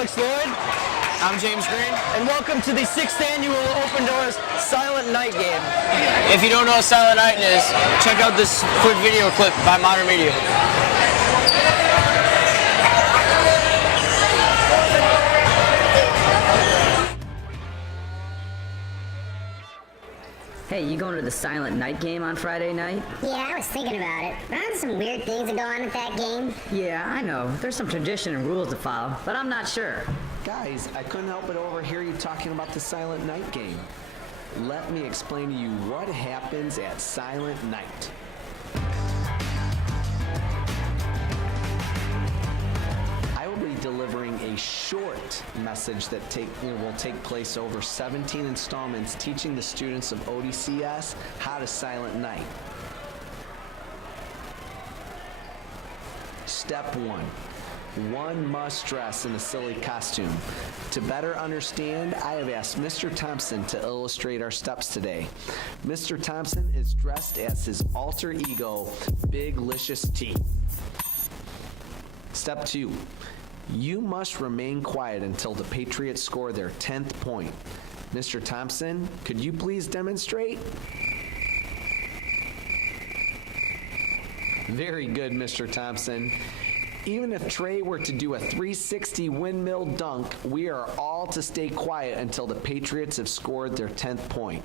Alex Lloyd. I'm James Green. And welcome to the 6th annual Open Doors Silent Night game. If you don't know what Silent Night is, check out this quick video clip by Modern Media. Hey, you going to the Silent Night game on Friday night? Yeah, I was thinking about it. Aren't some weird things that go on at that game? Yeah, I know. There's some tradition and rules to follow, but I'm not sure. Guys, I couldn't help but overhear you talking about the Silent Night game. Let me explain to you what happens at Silent Night. I will be delivering a short message that will take place over 17 installments, teaching the students of ODCS how to Silent Night. Step 1. One must dress in a silly costume. To better understand, I have asked Mr. Thompson to illustrate our steps today. Mr. Thompson is dressed as his alter ego, Big Licious T. Step 2. You must remain quiet until the Patriots score their 10th point. Mr. Thompson, could you please demonstrate? Very good, Mr. Thompson. Even if Trey were to do a 360 windmill dunk, we are all to stay quiet until the Patriots have scored their 10th point.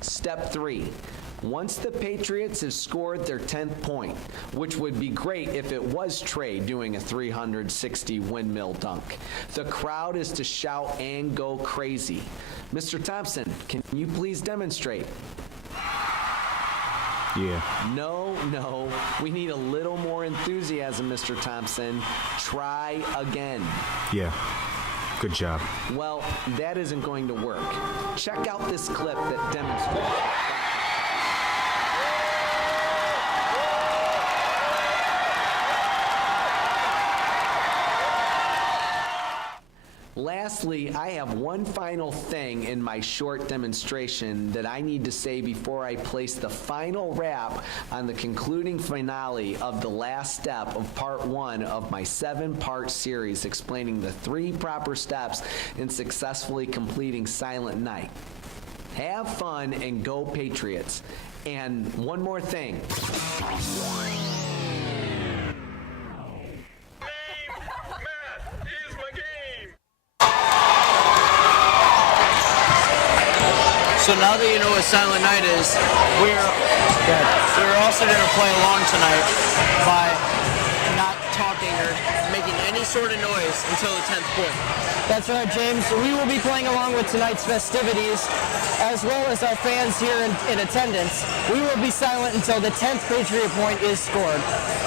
Step 3. Once the Patriots have scored their 10th point, which would be great if it was Trey doing a 360 windmill dunk, the crowd is to shout and go crazy. Mr. Thompson, can you please demonstrate? Yeah. No, we need a little more enthusiasm, Mr. Thompson. Try again. Yeah. Good job. Well, that isn't going to work. Check out this clip that demonstrates. Lastly, I have one final thing in my short demonstration that I need to say before I place the final wrap on the concluding finale of the last step of part 1 of my 7-part series explaining the 3 proper steps in successfully completing Silent Night. Have fun and go Patriots. And one more thing. So now that you know what Silent Night is, we're also going to play along tonight by not talking or making any sort of noise until the 10th point. That's right, James. We will be playing along with tonight's festivities, as well as our fans here in attendance. We will be silent until the 10th Patriot point is scored.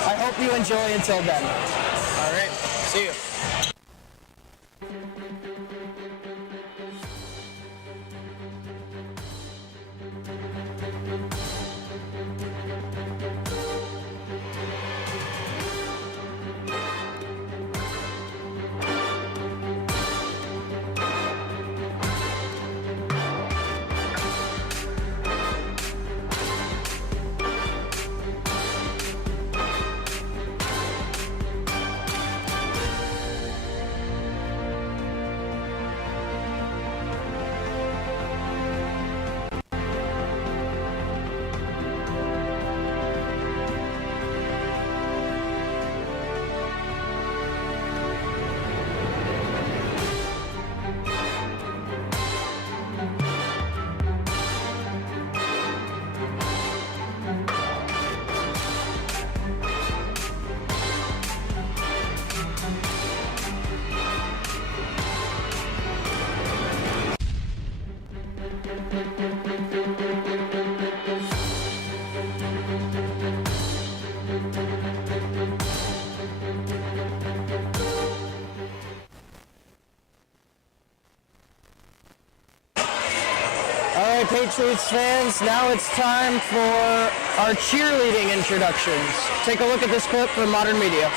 I hope you enjoy until then. All right, see you. Patriots fans, now it's time for our cheerleading introductions. Take a look at this clip from Modern Media.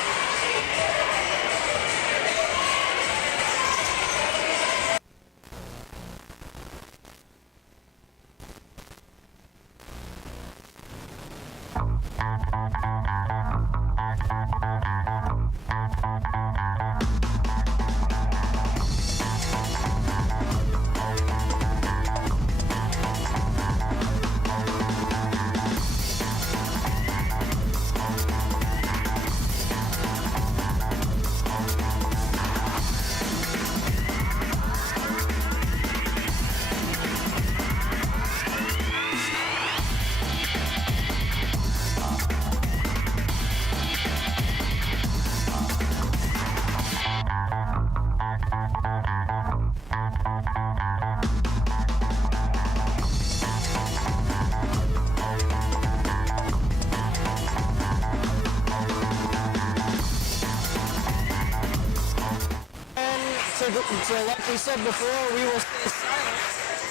like we said before, we will stay silent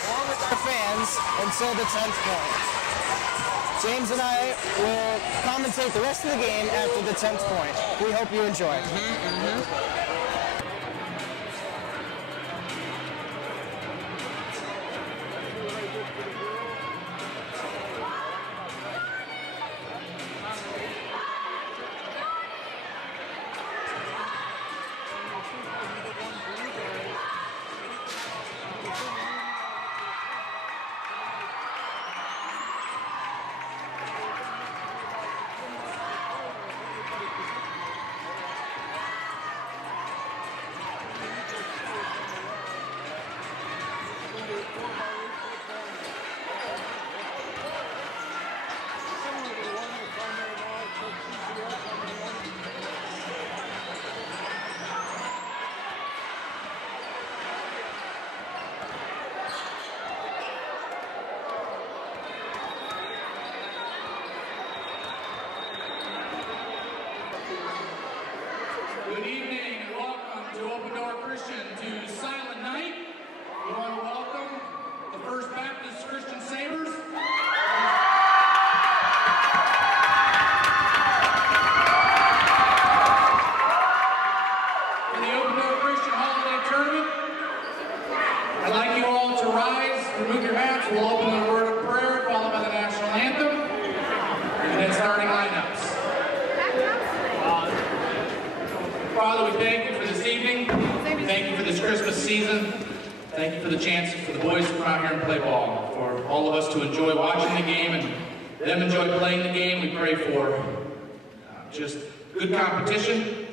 along with our fans until the 10th point. James and I will commentate the rest of the game after the 10th point. We hope you enjoy. Good evening and welcome to Open Door Christian to Silent Night. We want to welcome the First Baptist Christian Sabers. For the Open Door Christian Holiday Tournament, I'd like you all to rise, remove your hats. We'll open with a word of prayer followed by the national anthem and then starting lineups. Father, we thank you for this evening. Thank you for this Christmas season. Thank you for the chance for the boys to come out here and play ball. For all of us to enjoy watching the game and them enjoy playing the game, we pray for just good competition.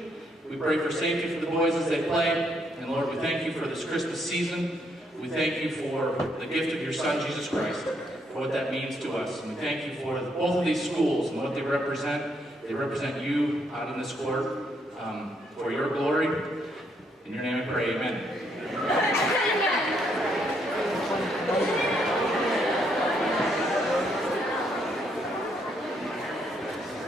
We pray for safety for the boys as they play. And Lord, we thank you for this Christmas season. We thank you for the gift of your Son, Jesus Christ, for what that means to us. And we thank you for both of these schools and what they represent. They represent you out in this court. For your glory. In your name I pray, amen.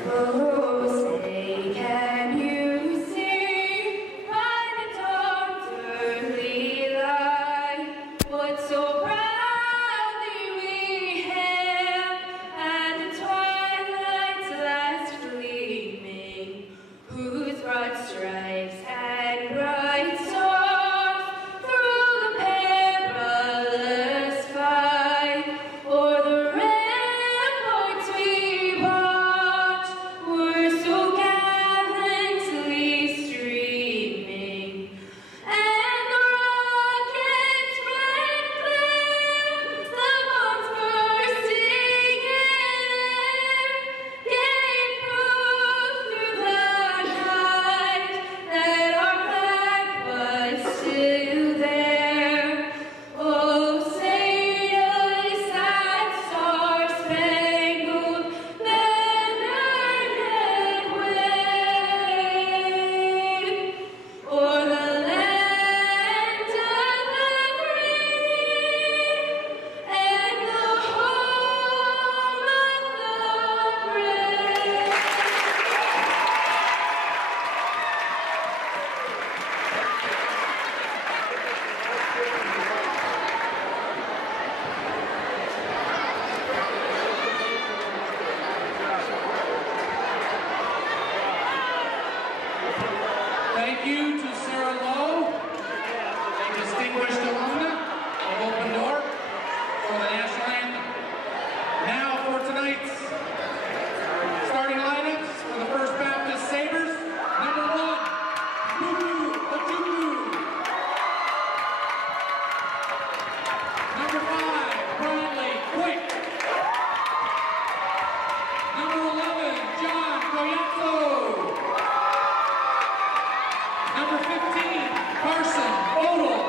Oh, say, can you see by the dawn's early light what so proudly we hailed at the twilight's last gleaming, whose broad stripes and bright stars through the perilous fight o'er the ramparts we watched were so gallantly streaming, and the rocket's red glare, the bombs bursting in air, gave proof through the night that our flag was still there. Oh, say does that star-spangled banner yet wave o'er the land of the free and the home of the brave? Thank you to Sarah Lowe, a distinguished alumna of Open Door, for the national anthem. Now for tonight's starting lineups for the First Baptist Sabres. Number 1, Bubu Ojukwu. Number 5, Bradley Quick. Number 11, John Coyazzo. Number 15, Carson Odell.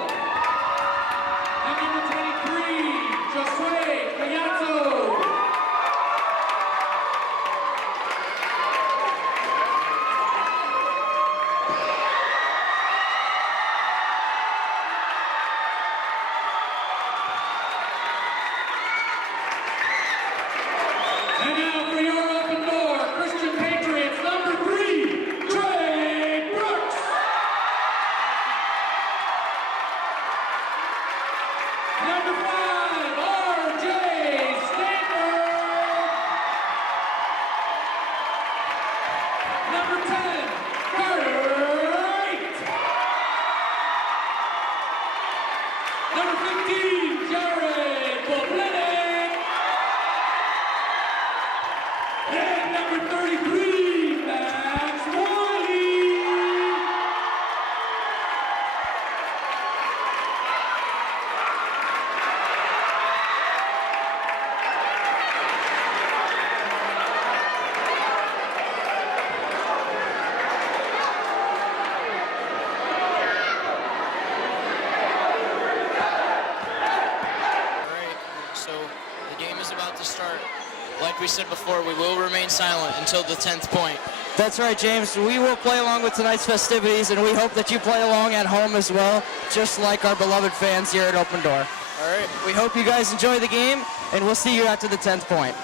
Number 10, Carter. Number 15, Jared Boblenek. And number 33, Max Wiley. Alright, so the game is about to start. Like we said before, we will remain silent until the 10th point. That's right, James. We will play along with tonight's festivities, and we hope that you play along at home as well, just like our beloved fans here at Open Door. Alright. We hope you guys enjoy the game, and we'll see you after the 10th point.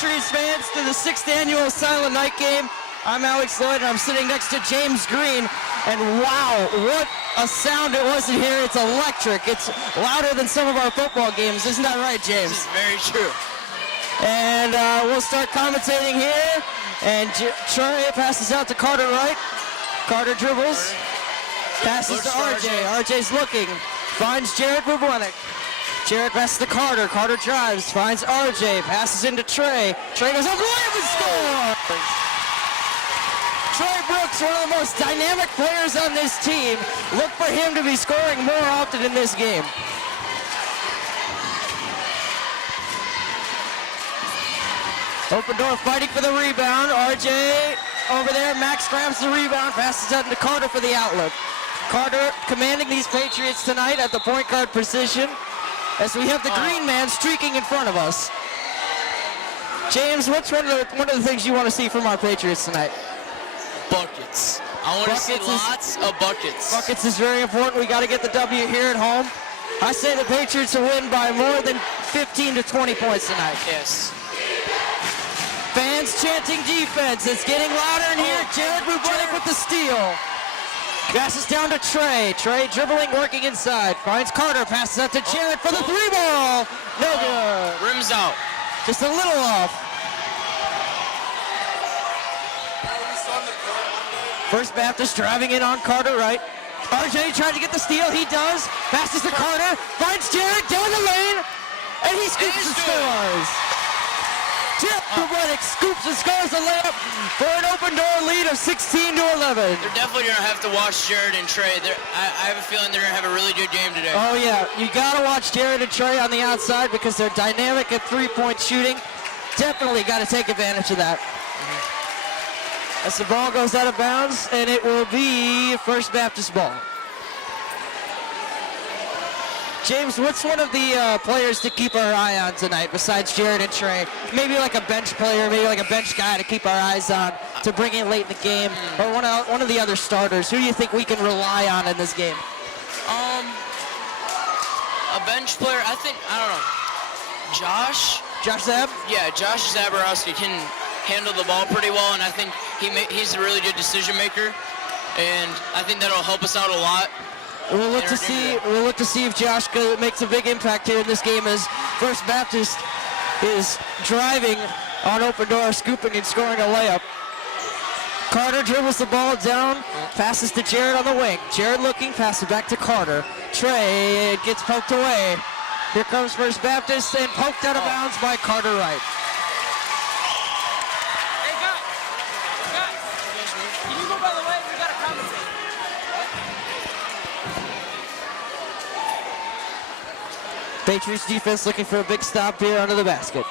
Patriots fans, to the 6th annual Silent Night game. I'm Alex Lloyd, and I'm sitting next to James Green. And wow, what a sound it was in here. It's electric. It's louder than some of our football games. Isn't that right, James? This is very true. And we'll start commentating here. And Troy passes out to Carter Wright. Carter dribbles. Passes to RJ. RJ's looking. Finds Jared Bubonic. Jared passes to Carter. Carter drives. Finds RJ. Passes into Trey. Trey goes up the layup and scores! Trey Brooks, one of the most dynamic players on this team. Look for him to be scoring more often in this game. Open door fighting for the rebound. RJ over there. Max grabs the rebound. Passes out into Carter for the outlet. Carter commanding these Patriots tonight at the point guard position as we have the green man streaking in front of us. James, what's one of the things you want to see from our Patriots tonight? Buckets. I want to see lots of buckets. Buckets is very important. We got to get the W here at home. I say the Patriots will win by more than 15 to 20 points tonight. Yes. Fans chanting defense. It's getting louder in here. Jared Bubonic with the steal. Passes down to Trey. Trey dribbling, working inside. Finds Carter. Passes out to Jared for the three ball. No good. Rims out. Just a little off. First Baptist driving in on Carter Wright. RJ trying to get the steal. He does. Passes to Carter. Finds Jared down the lane. And he scoops and scores. Jared Bubonic scoops and scores a layup for an open door lead of 16 to 11. They're definitely going to have to watch Jared and Trey. I have a feeling they're going to have a really good game today. Oh, yeah. You got to watch Jared and Trey on the outside because they're dynamic at three-point shooting. Definitely got to take advantage of that. As the ball goes out of bounds, and it will be First Baptist ball. James, what's one of the players to keep our eye on tonight besides Jared and Trey? Maybe like a bench player, maybe like a bench guy to keep our eyes on to bring in late in the game, or one of the other starters. Who do you think we can rely on in this game? A bench player, I don't know. Josh Zab? Yeah, Josh Zaborowski can handle the ball pretty well, and I think he's a really good decision maker, and I think that'll help us out a lot. We'll look to see if Josh makes a big impact here in this game as First Baptist is driving on open door, scooping and scoring a layup. Carter dribbles the ball down, passes to Jared on the wing. Jared looking, passes back to Carter. Trey gets poked away. Here comes First Baptist and poked out of bounds by Carter Wright. Hey, guys, can you go by the way? We got a commentator. Patriots defense looking for a big stop here under the basket.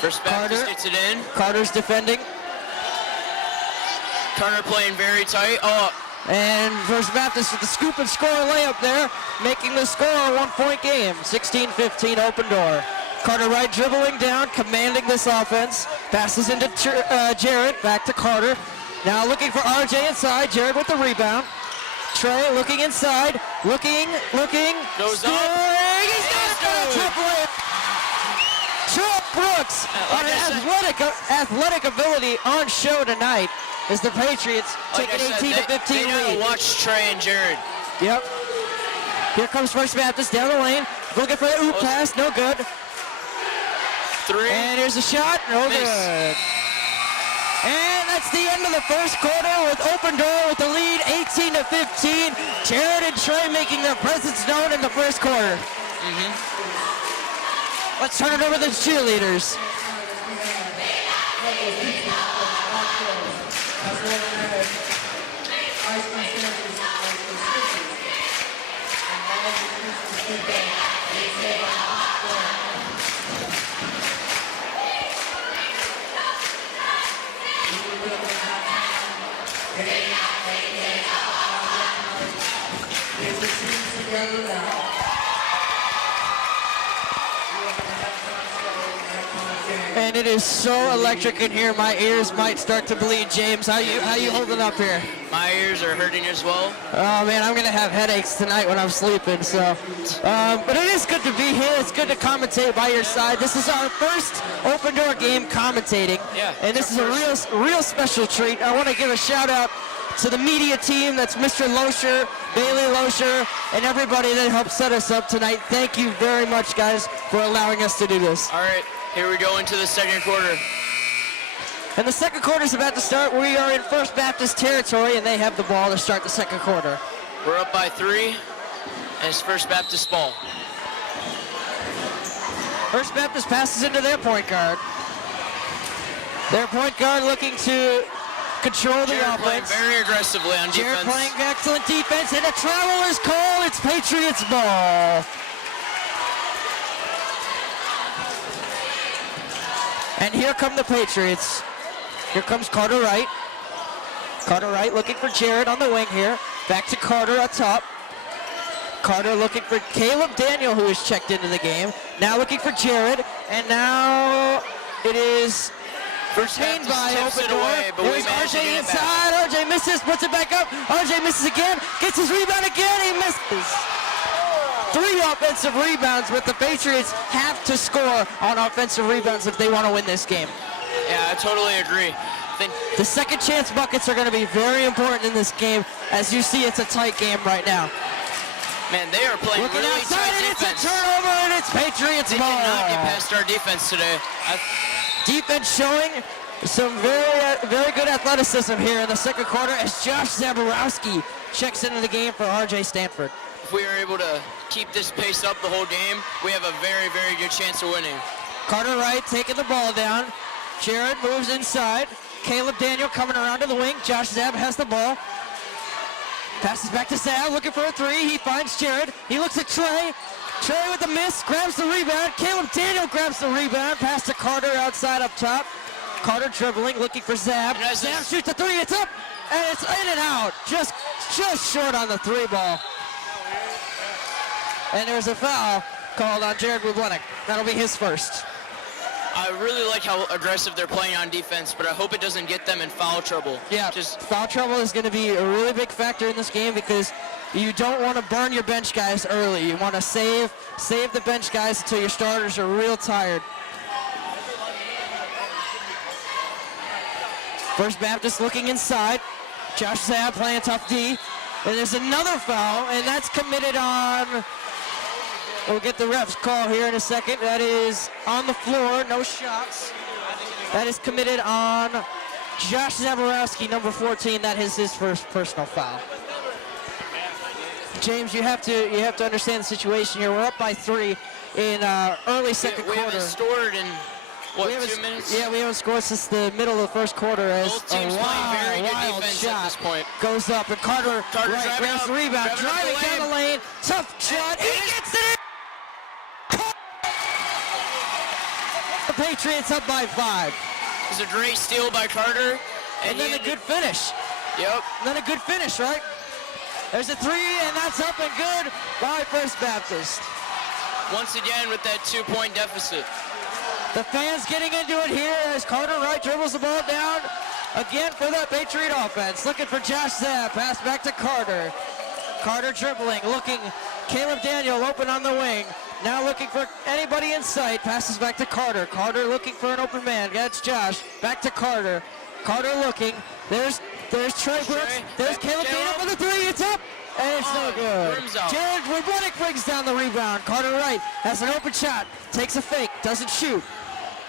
First Baptist gets it in. Carter's defending. Carter playing very tight. And First Baptist with the scoop and score layup there, making the score a one-point game. 16-15 open door. Carter Wright dribbling down, commanding this offense. Passes into Jared, back to Carter. Now looking for RJ inside. Jared with the rebound. Trey looking inside, looking, goes scoring. up. He's got a tough layup. Trey Brooks on athletic ability on show tonight as the Patriots take an 18-15 They lead. gotta watch Trey and Jared. Yep. Here comes First Baptist down the lane, looking for the pass, no good. Three. And here's a shot, no good. And that's the end of the first quarter with open door with the lead 18-15. Jared and Trey making their presence known in the first quarter. Let's turn it over to the cheerleaders. And it is so electric in here. My ears might start to bleed. James, how you holding up here? My ears are hurting as well. Oh man, I'm gonna have headaches tonight when I'm sleeping. So, but it is good to be here. It's good to commentate by your side. This is our first open door game commentating, Yeah, and this is a real special treat. I want to give a shout out to the media team. That's Mr. Loescher, Bailey Loescher, and everybody that helped set us up tonight. Thank you very much, guys, for allowing us to do this. All right, here we go into the second quarter. And the second quarter is about to start. We are in First Baptist territory, and they have the ball to start the second quarter. We're up by 3, and it's First Baptist ball. First Baptist passes into their point guard. Their point guard looking to control the Jared playing offense. very aggressively on Jared defense. playing excellent defense, and a travel is called. It's Patriots ball. And here come the Patriots. Here comes Carter Wright. Carter Wright looking for Jared on the wing here. Back to Carter up top. Carter looking for Caleb Daniel, who is checked into the game. Now looking for Jared, and now it is retained by tips open it door. away, but we There's managed to RJ get it inside. RJ misses, puts it back up. RJ misses again, gets his rebound again. He misses. 3 offensive rebounds, but the Patriots have to score on offensive rebounds if they want to win this game. Yeah, I totally agree. The second chance buckets are going to be very important in this game. As you see, it's a tight game right now. Man, they are playing Looking really outside, tight and defense. it's a turnover, and it's Patriots They ball. did not get past our defense today. Defense showing some very good athleticism here in the second quarter as Josh Zaborowski checks into the game for RJ Stanford. If we are able to keep this pace up the whole game, we have a very, very good chance of winning. Carter Wright taking the ball down. Jared moves inside. Caleb Daniel coming around to the wing. Josh Zab has the ball. Passes back to Zab, looking for a 3. He finds Jared. He looks at Trey. Trey with the miss, grabs the rebound. Caleb Daniel grabs the rebound. Pass to Carter outside up top. Carter dribbling, looking for Zab. Zab shoots the 3. It's up, and it's in and out. Just short on the 3 ball. And there's a foul called on Jared Bublenik. That'll be his first. I really like how aggressive they're playing on defense, but I hope it doesn't get them in foul trouble. Yeah, foul trouble is going to be a really big factor in this game because you don't want to burn your bench guys early. You want to save the bench guys until your starters are real tired. First Baptist looking inside. Josh Zab playing tough D. And there's another foul, and that's committed on... We'll get the ref's call here in a second. That is on the floor, no shots. That is committed on Josh Zaborowski, number 14. That is his first personal foul. James, you have to understand the situation here. We're up by 3 in early second quarter. We haven't scored in, 2 minutes? Yeah, we haven't scored since the middle of the first quarter. As Both teams playing very good wild defense shot at this point. goes up, and Carter driving grabs up, the rebound, driving up driving down the lane. Tough shot. He gets it in. The Patriots up by 5. It's a great steal by Carter. And then a good finish. Yep. And then a good finish, right? There's a 3, and that's up and good by First Baptist. Once again with that 2-point deficit. The fans getting into it here as Carter Wright dribbles the ball down again for the Patriot offense. Looking for Josh Zab. Pass back to Carter. Carter dribbling, looking. Caleb Daniel open on the wing. Now looking for anybody in sight. Passes back to Carter. Carter looking for an open man. That's Josh. Back to Carter. Carter looking. There's Trey Brooks. There's Caleb Daniel for the 3. It's up. And it's no good. Jared Bublenik brings down the rebound. Carter Wright has an open shot. Takes a fake. Doesn't shoot.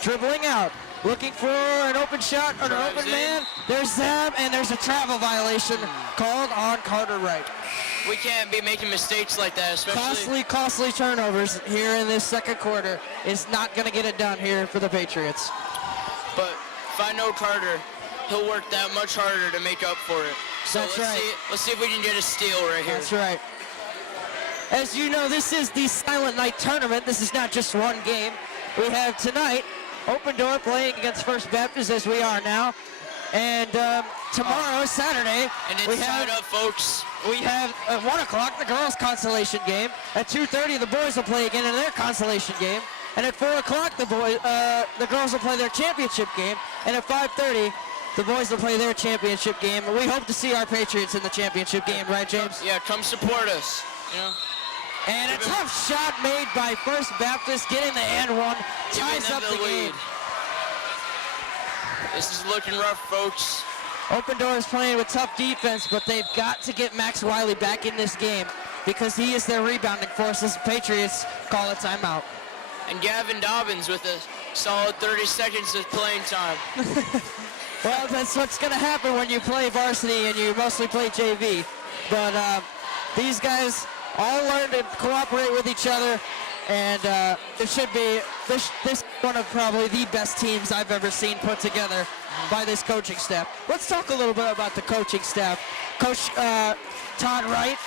Dribbling out. Looking for an open shot or an open man. There's Zab, and there's a travel violation called on Carter Wright. We can't be making mistakes like that, especially... Costly turnovers here in this second quarter is not going to get it done here for the Patriots. But if I know Carter, he'll work that much harder to make up for it. So let's see if we can get a steal right here. That's right. As you know, this is the Silent Night Tournament. This is not just one game. We have tonight Open Door playing against First Baptist as we are now. And tomorrow, Saturday, and it's tied up, folks. We have at 1 o'clock the girls' consolation game. At 2:30, the boys will play again in their consolation game. And at 4 o'clock, the girls will play their championship game. And at 5:30, the boys will play their championship game. We hope to see our Patriots in the championship game, right, James? Yeah, come support us. You know? And a tough shot made by First Baptist, getting the and one, ties up the game. This is looking rough, folks. Open Door is playing with tough defense, but they've got to get Max Wiley back in this game because he is their rebounding force as the Patriots call a timeout. And Gavin Dobbins with a solid 30 seconds of playing time. Well, that's what's going to happen when you play varsity and you mostly play JV. But these guys all learn to cooperate with each other, and it should be this one of probably the best teams I've ever seen put together by this coaching staff. Let's talk a little bit about the coaching staff. Coach Todd Wright,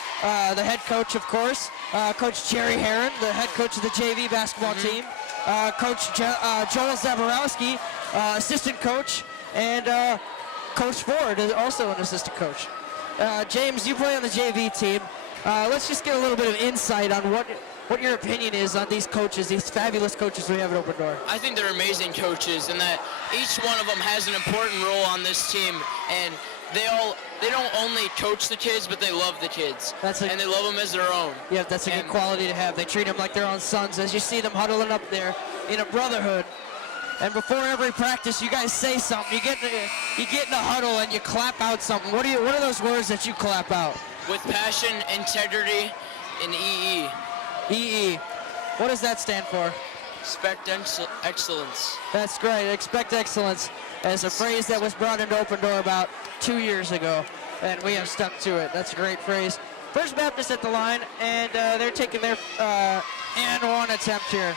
the head coach, of course. Coach Jerry Herron, the head coach of the JV basketball team. Coach Joel Zaborowski, assistant coach. And Coach Ford is also an assistant coach. James, you play on the JV team. Let's just get a little bit of insight on what your opinion is on these coaches, these fabulous coaches we have at Open Door. I think they're amazing coaches, and that each one of them has an important role on this team, and they don't only coach the kids, but they love the kids, and they love them as their own. Yeah, that's a good quality to have. They treat them like their own sons, as you see them huddling up there in a brotherhood. And before every practice, you guys say something. You get in a huddle and you clap out something. What are those words that you clap out? With passion, integrity, and EE. EE. What does that stand for? Expect excellence. That's great. Expect excellence as a phrase that was brought into Open Door about 2 years ago, and we have stuck to it. That's a great phrase. First Baptist at the line, and they're taking their and one attempt here.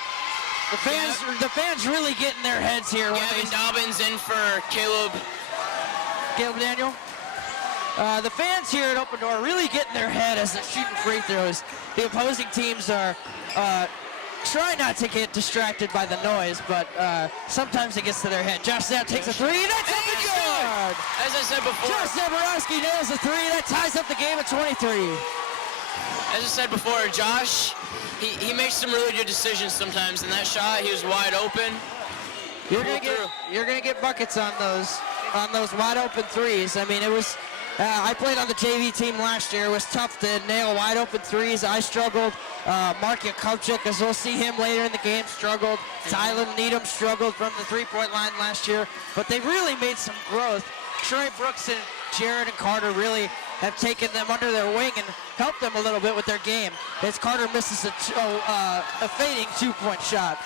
The fans really get in their heads here. Gavin Dobbins in for Caleb Daniel. The fans here at Open Door really get in their head as they're shooting free throws. The opposing teams are trying not to get distracted by the noise, but sometimes it gets to their head. Josh Zapp takes a three. That's up and good. As I said before, Josh Zaborowski nails a three. That ties up the game at 23. As I said before, Josh, he makes some really good decisions sometimes. In that shot, he was wide open. You're gonna get buckets on those wide open threes. I mean, it was. I played on the JV team last year. It was tough to nail wide open threes. I struggled. Mark Yakovchuk, as we'll see him later in the game, struggled. Tyler Needham struggled from the three-point line last year. But they've really made some growth. Troy Brooks and Jared and Carter really have taken them under their wing and helped them a little bit with their game. As Carter misses a fading two-point shot.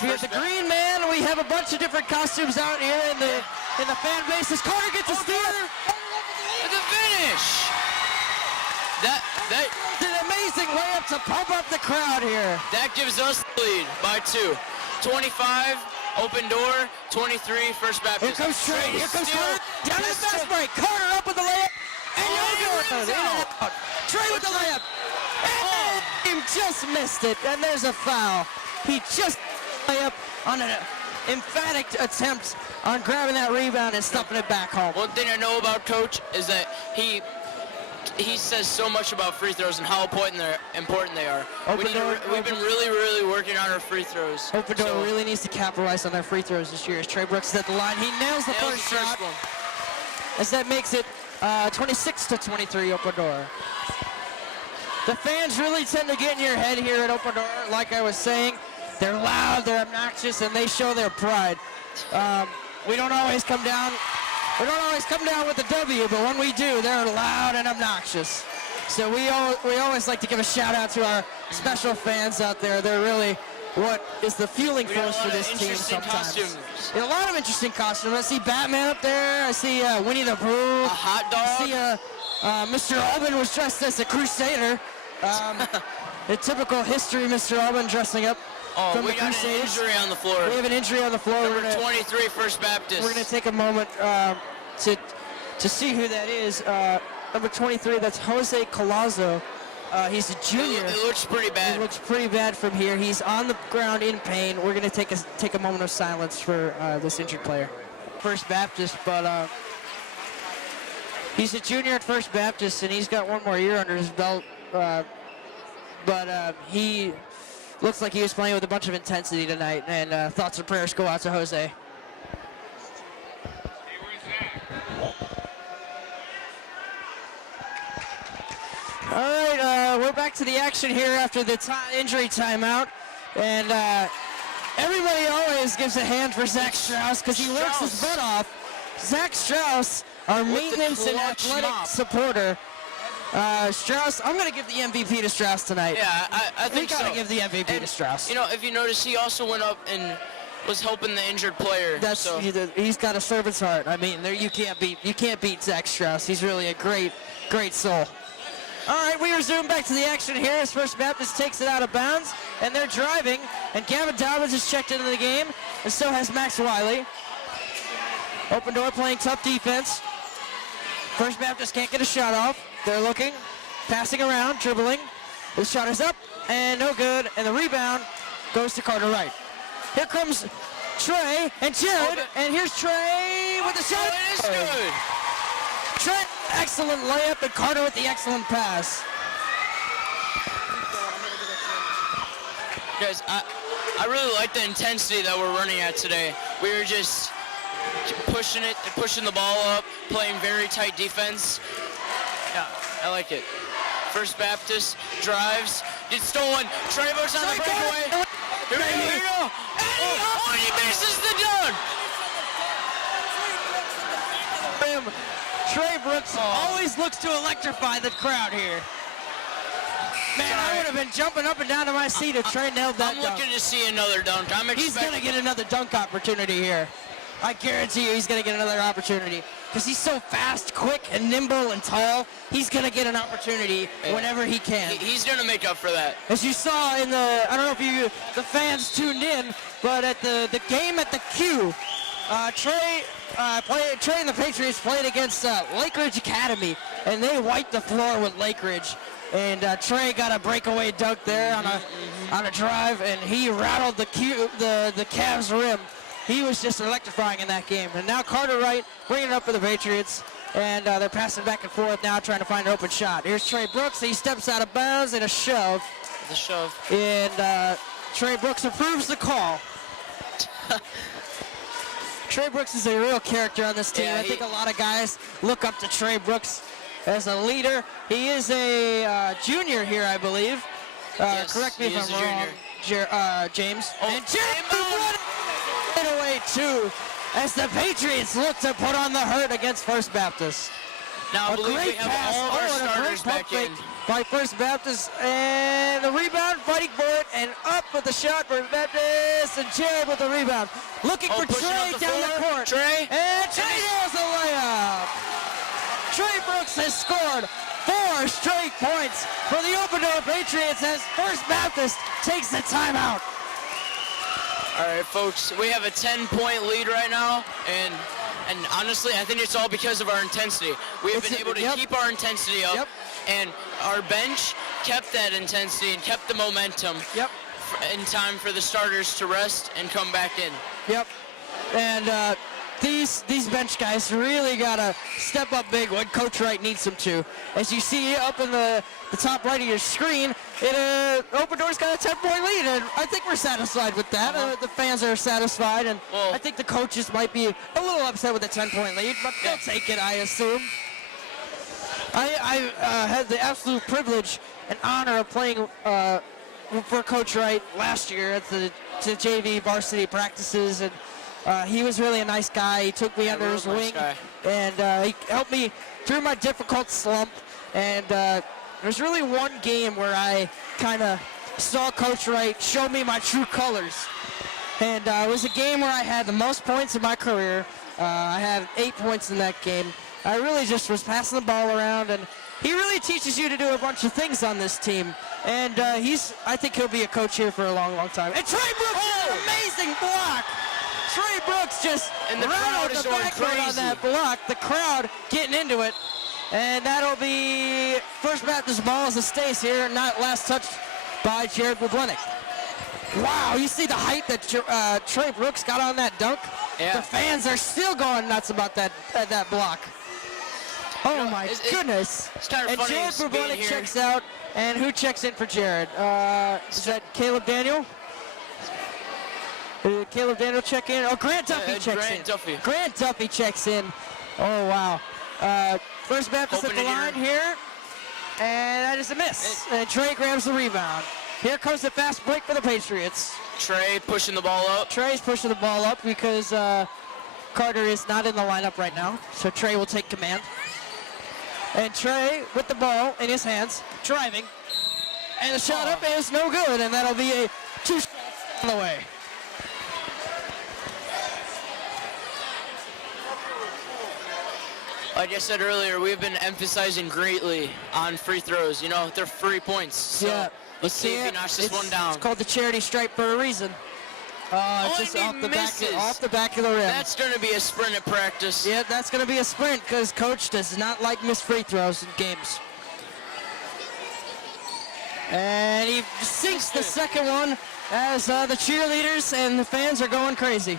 We have the green man. We have a bunch of different costumes out here in the fan base. As Carter gets a steal. The finish. That an amazing layup to pump up the crowd here. That gives us the lead by 2. 25, Open Door. 23, First Baptist. Here comes Trey. Here comes Carter. Down to the fast break. Carter up with the layup. And no good. Trey with the layup. And he just missed it. And there's a foul. He just layup on an emphatic attempt on grabbing that rebound and stuffing it back home. One thing I know about Coach is that he says so much about free throws and how important they are. We've been really working on our free throws. Open Door really needs to capitalize on their free throws this year. As Trey Brooks is at the line, he nails the first shot. As that makes it 26-23 Open Door. The fans really tend to get in your head here at Open Door. Like I was saying, they're loud, they're obnoxious, and they show their pride. We don't always come down with the W, but when we do, they're loud and obnoxious. So we always like to give a shout out to our special fans out there. They're really what is the fueling force for this team sometimes. A lot of interesting costumes. I see Batman up there. I see Winnie the Pooh. A hot dog. I see Mr. Alban was dressed as a crusader. The typical history, Mr. Alban dressing up. From we the got Crusaders. an injury on the floor. We have an injury on the floor. Number 23, First Baptist. We're going to take a moment to see who that is. Number 23, that's Jose Colazo. He's a junior. It looks pretty bad. It looks pretty bad from here. He's on the ground in pain. We're going to take a moment of silence for this injured player. First Baptist, but he's a junior at First Baptist, and he's got one more year under his belt. But he looks like he was playing with a bunch of intensity tonight, and thoughts and prayers go out to Jose. All right, we're back to the action here after the injury timeout, and everybody always gives a hand for Zach Strauss because he works his butt off. Zach Strauss, our maintenance and athletic supporter. Strauss, I'm going to give the MVP to Strauss tonight. Yeah, I think so. We got to give the MVP to Strauss. You know, if you notice, he also went up and was helping the injured player. He's got a servant's heart. I mean, you can't beat Zach Strauss. He's really a great soul. All right, we resume back to the action here as First Baptist takes it out of bounds, and they're driving, and Gavin Dobbins has checked into the game, and so has Max Wiley. Open door playing tough defense. First Baptist can't get a shot off. They're looking, passing around, dribbling. The shot is up, and no good, and the rebound goes to Carter Wright. Here comes Trey and Jared, and here's Trey with the shot. It is good. Trent, excellent layup, and Carter with the excellent pass. Guys, I really like the intensity that we're running at today. We were just pushing the ball up, playing very tight defense. Yeah, I like it. First Baptist drives, gets stolen. Trey Brooks on the breakaway. Here we go. And he misses the dunk. Trey Brooks always looks to electrify the crowd here. Man, I would have been jumping up and down to my seat if Trey nailed that dunk. I'm looking to see another dunk. He's going to get another dunk opportunity here. I guarantee you he's going to get another opportunity because he's so fast, quick, and nimble and tall. He's going to get an opportunity whenever he can. He's going to make up for that. As you saw in the, I don't know if the fans tuned in, but at the game at the Q, Trey and the Patriots played against Lake Ridge Academy, and they wiped the floor with Lake Ridge. And Trey got a breakaway dunk there on a drive, and he rattled the Cavs rim. He was just electrifying in that game. And now Carter Wright bringing it up for the Patriots, and they're passing back and forth now, trying to find an open shot. Here's Trey Brooks. He steps out of bounds and a shove. The shove. And Trey Brooks approves the call. Trey Brooks is a real character on this team. Yeah, I think a lot of guys look up to Trey Brooks as a leader. He is a junior here, I believe. Yes, correct me if I'm wrong, James. And James it away too, as the Patriots look to put on the hurt against First Baptist. Now I believe we have all our starters back in. By First Baptist, and the rebound, fighting for it, and up with the shot for Baptist, and Jared with the rebound. Looking for Trey down the court. Trey. And Trey nails the layup. Trey Brooks has scored 4 straight points for the Open Door Patriots as First Baptist takes the timeout. All right, folks, we have a 10-point lead right now, and honestly, I think it's all because of our intensity. We have been able to keep our intensity up, and our bench kept that intensity and kept the momentum in time for the starters to rest and come back in. And these bench guys really got to step up big when Coach Wright needs them to. As you see up in the top right of your screen, Open Door's got a 10-point lead, and I think we're satisfied with that. The fans are satisfied, and I think the coaches might be a little upset with the 10-point lead, but they'll take it, I assume. I had the absolute privilege and honor of playing for Coach Wright last year at the JV varsity practices, and he was really a nice guy. He took me under his wing, and he helped me through my difficult slump. And there's really one game where I kind of saw Coach Wright show me my true colors. And it was a game where I had the most points in my career. I had 8 points in that game. I really just was passing the ball around, and he really teaches you to do a bunch of things on this team. And I think he'll be a coach here for a long, long time. And Trey Brooks an amazing block. Trey Brooks just rattled the backboard on that block. The crowd getting into it. And that'll be First Baptist ball as it stays here, not last touched by Jared Bublenik. Wow, you see the height that Trey Brooks got on that dunk? Yeah. The fans are still going nuts about that block. Oh my goodness. It's kind of And funny Jared just being Bourbonic here. checks out. And who checks in for Jared? Is that Caleb Daniel? Did Caleb Daniel check in? Oh, Grant Duffy checks Grant in. Duffy. Grant Duffy checks in. Oh, wow. First Baptist Hoping at the to line here. And that is a miss. And Trey grabs the rebound. Here comes the fast break for the Patriots. Trey pushing the ball up. Trey's pushing the ball up because Carter is not in the lineup right now. So Trey will take command. And Trey with the ball in his hands, driving. And the shot up is no good, and that'll be a 2 shots on the way. Like I said earlier, we've been emphasizing greatly on free throws. You know, they're free points. So Yeah. let's see if he knocks this one down. It's called the charity stripe for a reason. Just and off he the misses. off the back of the rim. That's going to be a sprint at practice. Yeah, that's going to be a sprint because coach does not like missed free throws in games. And he sinks the second one as the cheerleaders and the fans are going crazy.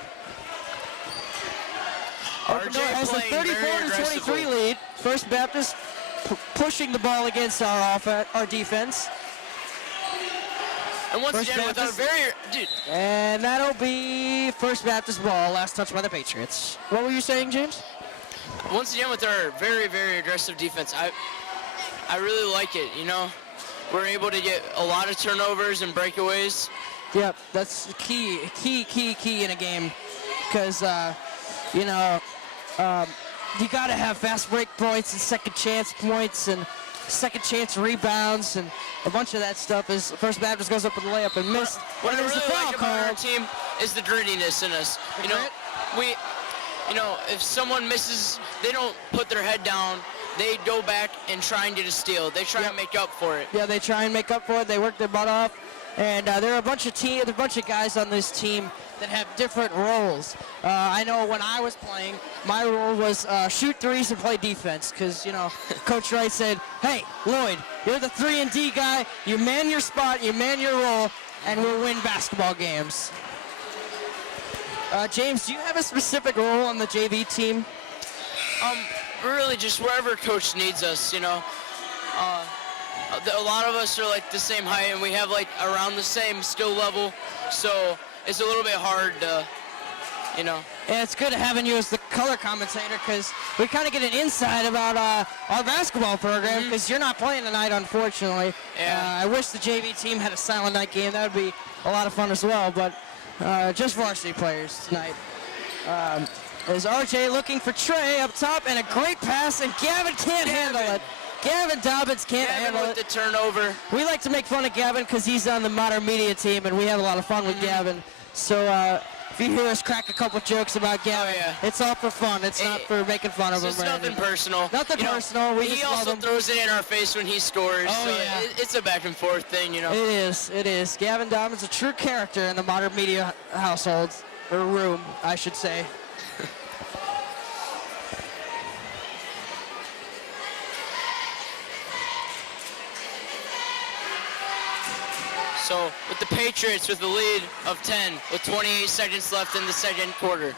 RJ As a playing very 34-23 aggressively. lead, First Baptist pushing the ball against our defense. And once First again, with a Baptist. dude, And that'll be First Baptist ball, last touch by the Patriots. What were you saying, James? once again with our very, very aggressive defense, I really like it. You know, we're able to get a lot of turnovers and breakaways. Yep, that's the key in a game, because you got to have fast break points and second chance points and second chance rebounds and a bunch of that stuff. As First Baptist goes up with a layup and missed. What I And there's really the foul like about our called. team is the grittiness in us. You know, if someone misses, they don't put their head down. They go back and try and get a steal. They try and make up for it. Yeah, they try and make up for it. They work their butt off. And there are a bunch of guys on this team that have different roles. I know when I was playing, my role was shoot threes and play defense, because Coach Wright said, "Hey, Lloyd, you're the 3 and D guy. You man your spot, you man your role, and we'll win basketball games." James, do you have a specific role on the JV team? Really, just wherever coach needs us. You know, a lot of us are like the same height, and we have like around the same skill level, so it's a little bit hard to, And it's good having you as the color commentator, because we kind of get an insight about our basketball program, because you're not playing tonight, unfortunately. Yeah. I wish the JV team had a silent night game. That would be a lot of fun as well, but just varsity players tonight. There's RJ looking for Trey up top, and a great pass, and Gavin can't handle it. Gavin Dobbins can't handle with it. the turnover. We like to make fun of Gavin because he's on the modern media team, and we have a lot of fun with Gavin. So if you hear us crack a couple jokes about Gavin, it's all for fun. It's not for making fun of him. It's or nothing anything. personal. Nothing personal. We He just love also him. throws it in our face when he scores. Oh, so yeah. It's a back and forth thing, It is. It is. Gavin Dobbins, a true character in the modern media household, or room, I should say. So with the Patriots with the lead of 10 with 28 seconds left in the second quarter,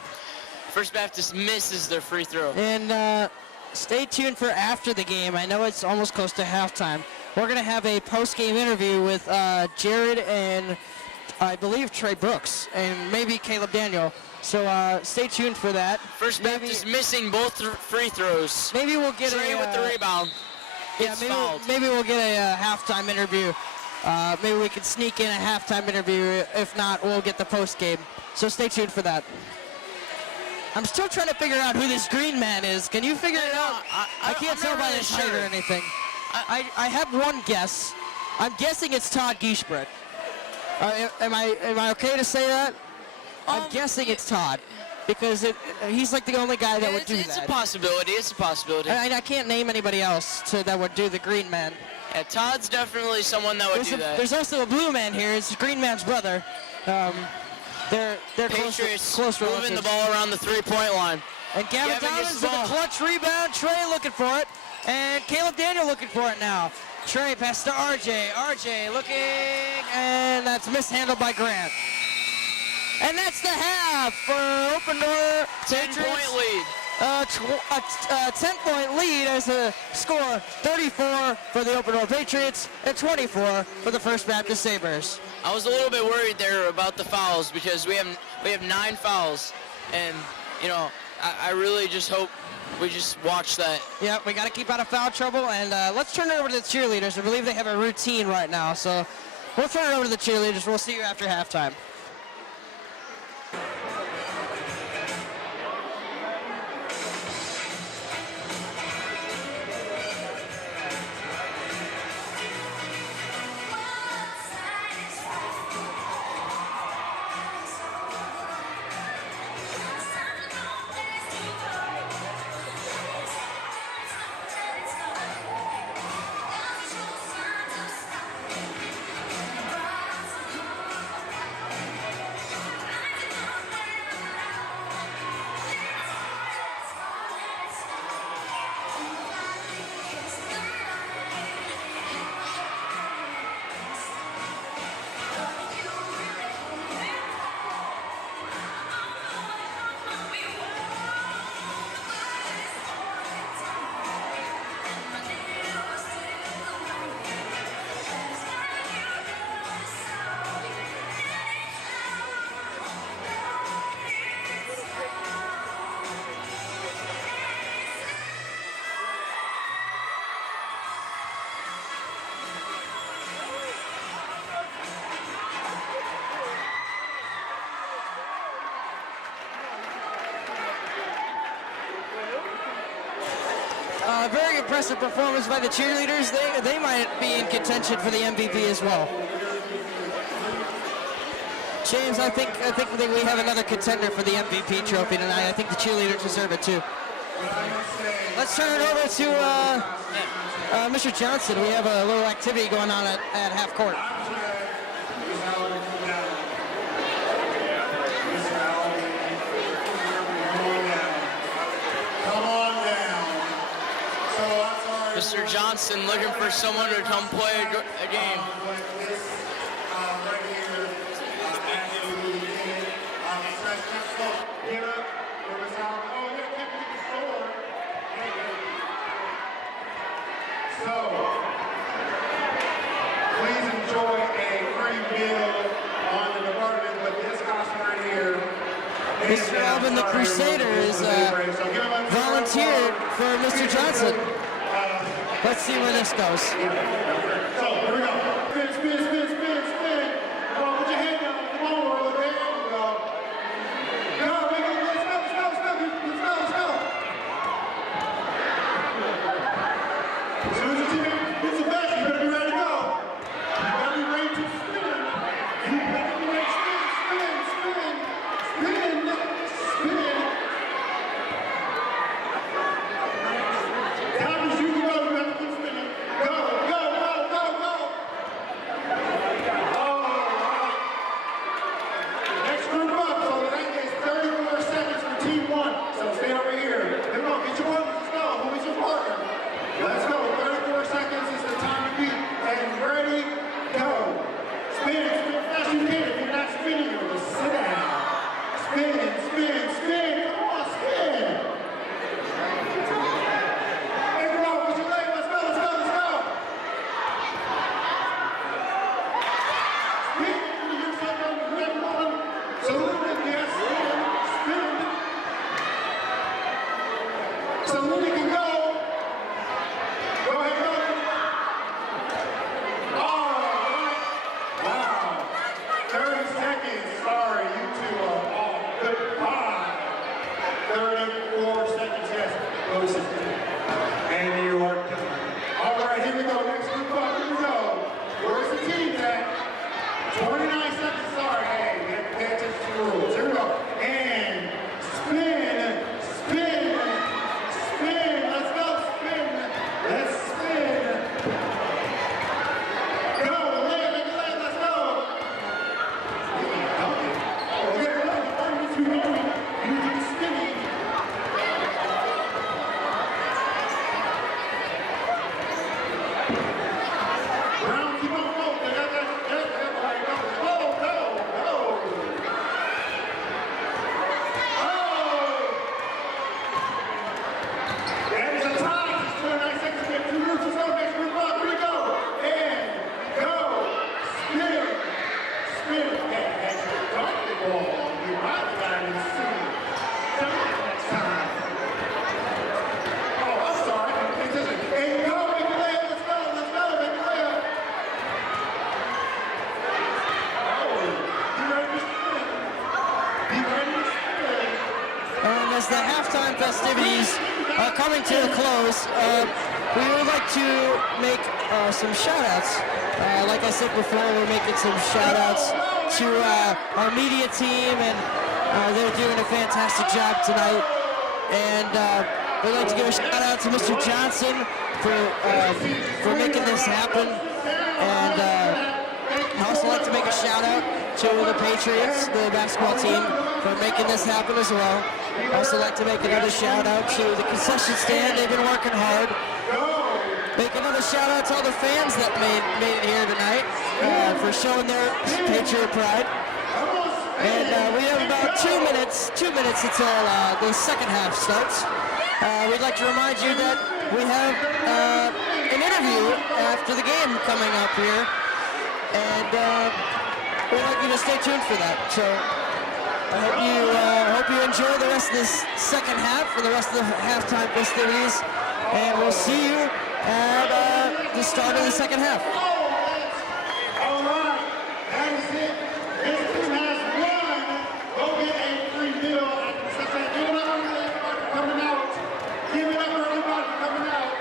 First Baptist misses their free throw. And stay tuned for after the game. I know it's almost close to halftime. We're going to have a post-game interview with Jared and I believe Trey Brooks and maybe Caleb Daniel. So stay tuned for that. First Baptist missing both free throws. Maybe we'll get Trey with the rebound. Yeah, maybe we'll get a halftime interview. Maybe we can sneak in a halftime interview. If not, we'll get the post game. So stay tuned for that. I'm still trying to figure out who this green man is. Can you figure it out? I can't tell by his height or anything. I have one guess. I'm guessing it's Todd Gieshbrett. Am I okay to say that? I'm guessing it's Todd, because he's like the only guy that would do that. It's a possibility. It's a possibility. I can't name anybody else that would do the green man. Yeah, Todd's definitely someone that would do that. There's also a blue man here. It's the green man's brother. They're Patriots close moving relatives. the ball around the three-point line. And Gavin Dobbins with a clutch rebound. Trey looking for it. And Caleb Daniel looking for it now. Trey pass to RJ. RJ looking, and that's mishandled by Grant. And that's the half for Open Door. 10-point lead. a 10-point lead as a score 34 for the Open Door Patriots and 24 for the First Baptist Sabres. I was a little bit worried there about the fouls because we have 9 fouls, and you know I really just hope we just watch that. Yeah, we got to keep out of foul trouble, and let's turn it over to the cheerleaders. I believe they have a routine right now, so we'll turn it over to the cheerleaders. We'll see you after halftime. Very impressive performance by the cheerleaders. They might be in contention for the MVP as well. James, I think we have another contender for the MVP trophy tonight. I think the cheerleaders deserve it too. Let's turn it over to Mr. Johnson. We have a little activity going on at half court. Mr. Johnson looking for someone to come play a game. So, please enjoy a free meal on the department with this house right here. Mr. Alvin the Crusader is volunteered for Mr. Johnson. Let's see where this goes. So, here we go. Spin, spin, spin, spin, spin. Come on, put your hand down. Come on, roll it. There you go. Go, let's go, let's go, let's go. Let's go, let's go. As soon as your team hits the back, you better be ready to go. You better be ready to spin. You better be ready to spin, spin, spin, spin. Time is you go. You have to keep spinning. Go, go, go, go, go. as the halftime festivities are coming to a close, we would like to make some shout-outs. Like I said before, we're making some shout-outs to our media team, and they're doing a fantastic job tonight. And we'd like to give a shout-out to Mr. Johnson for making this happen. And I'd also like to make a shout-out to the Patriots, the basketball team, for making this happen as well. I'd also like to make another shout-out to the concession stand. They've been working hard. Make another shout-out to all the fans that made it here tonight for showing their Patriot pride. And we have about 2 minutes until the second half starts. We'd like to remind you that we have an interview after the game coming up here, and we'd like you to stay tuned for that. So I hope you enjoy the rest of this second half and the rest of the halftime festivities, and we'll see you at the start of the second half. All right, that is it. This team has won. Go get a free meal at the concession. Give it up for everybody coming out. Give it up for everybody coming out.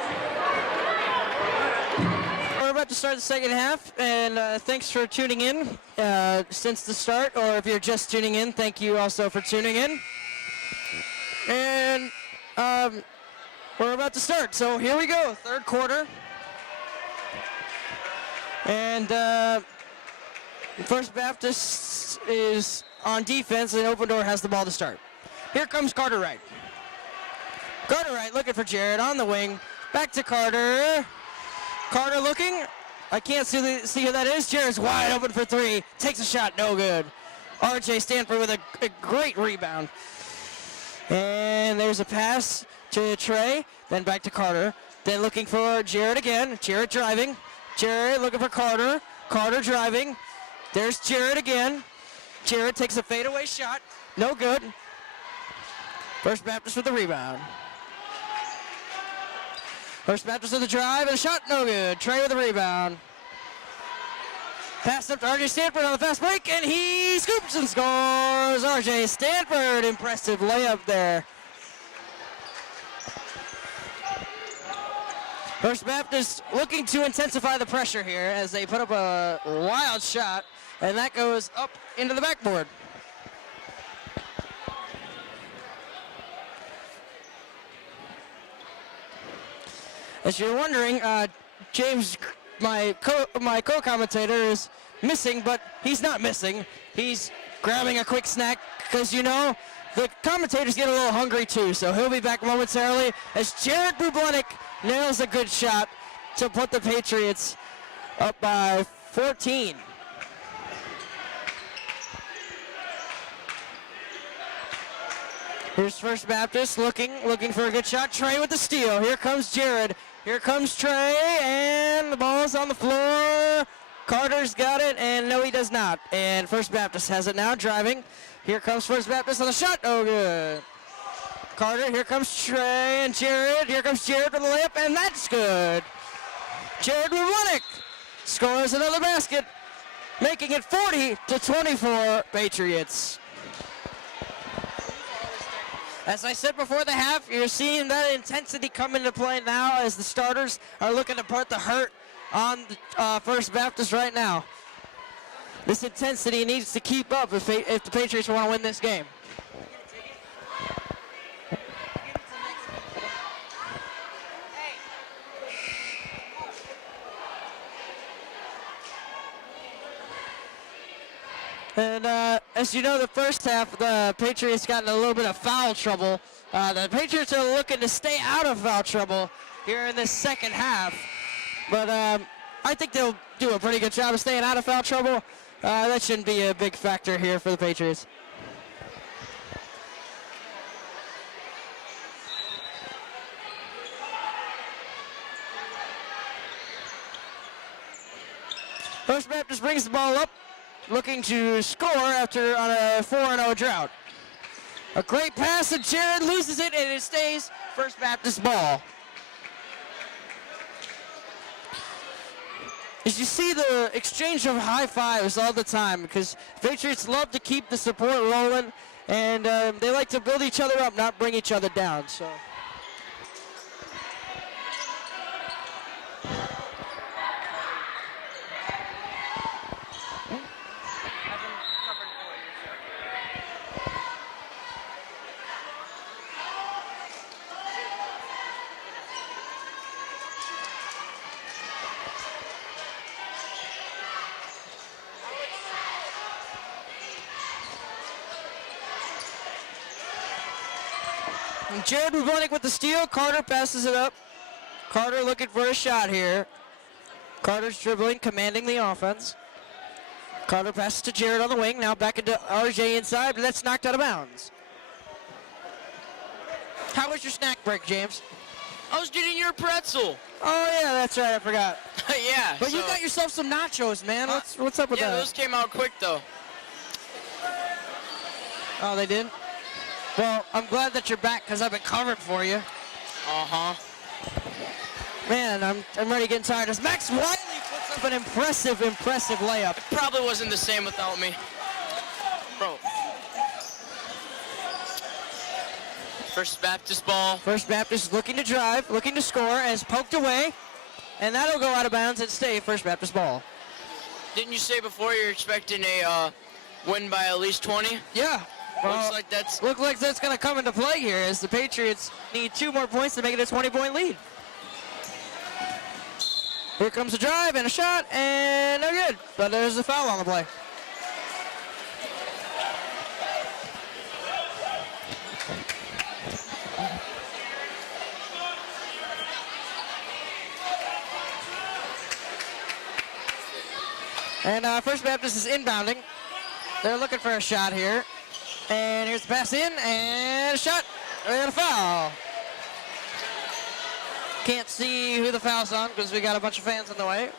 We're about to start the second half, and thanks for tuning in since the start, or if you're just tuning in, thank you also for tuning in. And we're about to start, so here we go, third quarter. And First Baptist is on defense, and Open Door has the ball to start. Here comes Carter Wright. Carter Wright looking for Jared on the wing. Back to Carter. Carter looking. I can't see who that is. Jared's wide open for three. Takes a shot, no good. RJ Stanford with a great rebound. And there's a pass to Trey, then back to Carter. Then looking for Jared again. Jared driving. Jared looking for Carter. Carter driving. There's Jared again. Jared takes a fadeaway shot. No good. First Baptist with the rebound. First Baptist with the drive and a shot, no good. Trey with the rebound. Pass up to RJ Stanford on the fast break, and he scoops and scores. RJ Stanford, impressive layup there. First Baptist looking to intensify the pressure here as they put up a wild shot, and that goes up into the backboard. As you're wondering, James, my co-commentator, is missing, but he's not missing. He's grabbing a quick snack because, you know, the commentators get a little hungry too, so he'll be back momentarily as Jared Bublenik nails a good shot to put the Patriots up by 14. Here's First Baptist looking for a good shot. Trey with the steal. Here comes Jared. Here comes Trey, and the ball's on the floor. Carter's got it, and no, he does not. And First Baptist has it now, driving. Here comes First Baptist on the shot. Oh, good. Carter, here comes Trey and Jared. Here comes Jared with the layup, and that's good. Jared Bublenik scores another basket, making it 40-24 Patriots. As I said before the half, you're seeing that intensity come into play now as the starters are looking to put the hurt on First Baptist right now. This intensity needs to keep up if the Patriots want to win this game. And as you know, the first half, the Patriots got in a little bit of foul trouble. The Patriots are looking to stay out of foul trouble here in this second half. But I think they'll do a pretty good job of staying out of foul trouble. That shouldn't be a big factor here for the Patriots. First Baptist brings the ball up, looking to score after on a 4-0 drought. A great pass, and Jared loses it, and it stays First Baptist ball. As you see the exchange of high fives all the time, because Patriots love to keep the support rolling, And they like to build each other up, not bring each other down. So. Jared Rubonic with the steal. Carter passes it up. Carter looking for a shot here. Carter's dribbling, commanding the offense. Carter passes to Jared on the wing. Now back into RJ inside, but that's knocked out of bounds. How was your snack break, James? I was getting your pretzel. Oh, yeah, that's right. I forgot. Yeah. But you got yourself some nachos, man. What's up with that? Yeah, those came out quick, though. Oh, they did? Well, I'm glad that you're back because I've been covering for you. Uh-huh. Man, I'm ready to get tired. As Max Wiley puts up an impressive layup. It probably wasn't the same without me. Bro. First Baptist ball. First Baptist looking to drive, looking to score, as poked away. And that'll go out of bounds and stay First Baptist ball. Didn't you say before you're expecting a win by at least 20? Yeah. Well, looks like that's going to come into play here as the Patriots need 2 more points to make it a 20-point lead. Here comes a drive and a shot, and no good. But there's a foul on the play. And First Baptist is inbounding. They're looking for a shot here. And here's the pass in, and a shot, and a foul. Can't see who the foul's on because we got a bunch of fans in the way.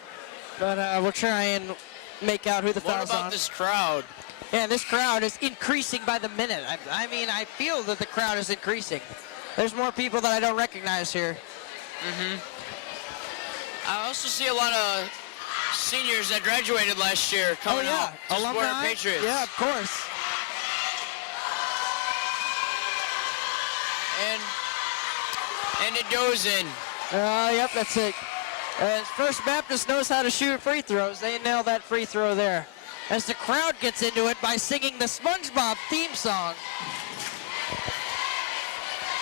But we'll try and make out who the foul's on. What about this crowd? Yeah, this crowd is increasing by the minute. I mean, I feel that the crowd is increasing. There's more people that I don't recognize here. Mm-hmm. I also see a lot of seniors that graduated last year coming out to support our Patriots. Yeah, of course. And it goes in. Yep, that's it. As First Baptist knows how to shoot free throws, they nail that free throw there. As the crowd gets into it by singing the SpongeBob theme song.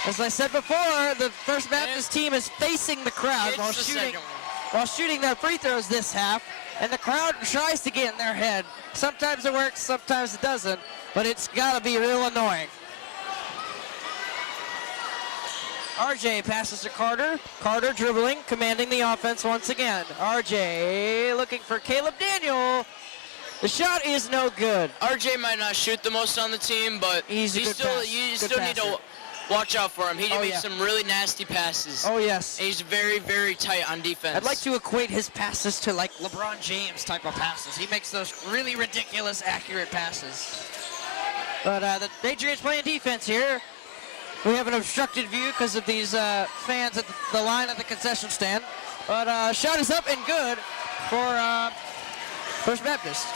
As I said before, the First Baptist team is facing the crowd while shooting their free throws this half, and the crowd tries to get in their head. Sometimes it works, sometimes it doesn't, but it's got to be real annoying. RJ passes to Carter. Carter dribbling, commanding the offense once again. RJ looking for Caleb Daniel. The shot is no good. RJ might not shoot the most on the team, but you still need to watch out for him. He makes some really nasty passes. Oh, yes. And he's very, very tight on defense. I'd like to equate his passes to like LeBron James type of passes. He makes those really ridiculous, accurate passes. But the Patriots playing defense here. We have an obstructed view because of these fans at the line at the concession stand. But shot is up and good for First Baptist.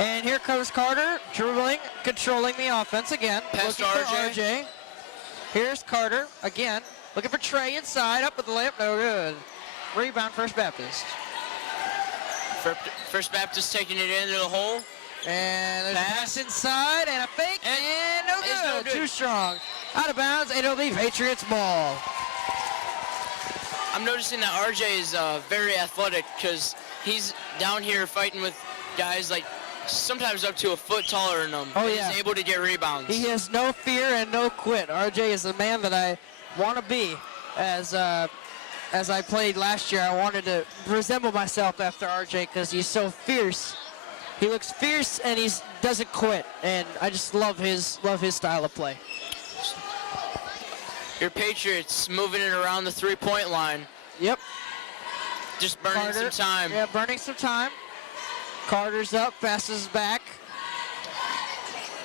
And here comes Carter, dribbling, controlling the offense again. Pass to looking for RJ. Here's Carter again, looking for Trey inside, up with the layup, no good. Rebound First Baptist. First Baptist taking it into the hole. And there's a pass inside and a fake, and no good. Too strong. Out of bounds, and it'll be Patriots ball. I'm noticing that RJ is very athletic because he's down here fighting with guys like sometimes up to a foot taller than him. Oh, yeah. He's able to get rebounds. He has no fear and no quit. RJ is the man that I want to be. As I played last year, I wanted to resemble myself after RJ because he's so fierce. He looks fierce and he doesn't quit, and I just love his style of play. Your Patriots moving it around the three-point line. Yep. Just burning some time. Yeah, burning some time. Carter's up, passes back.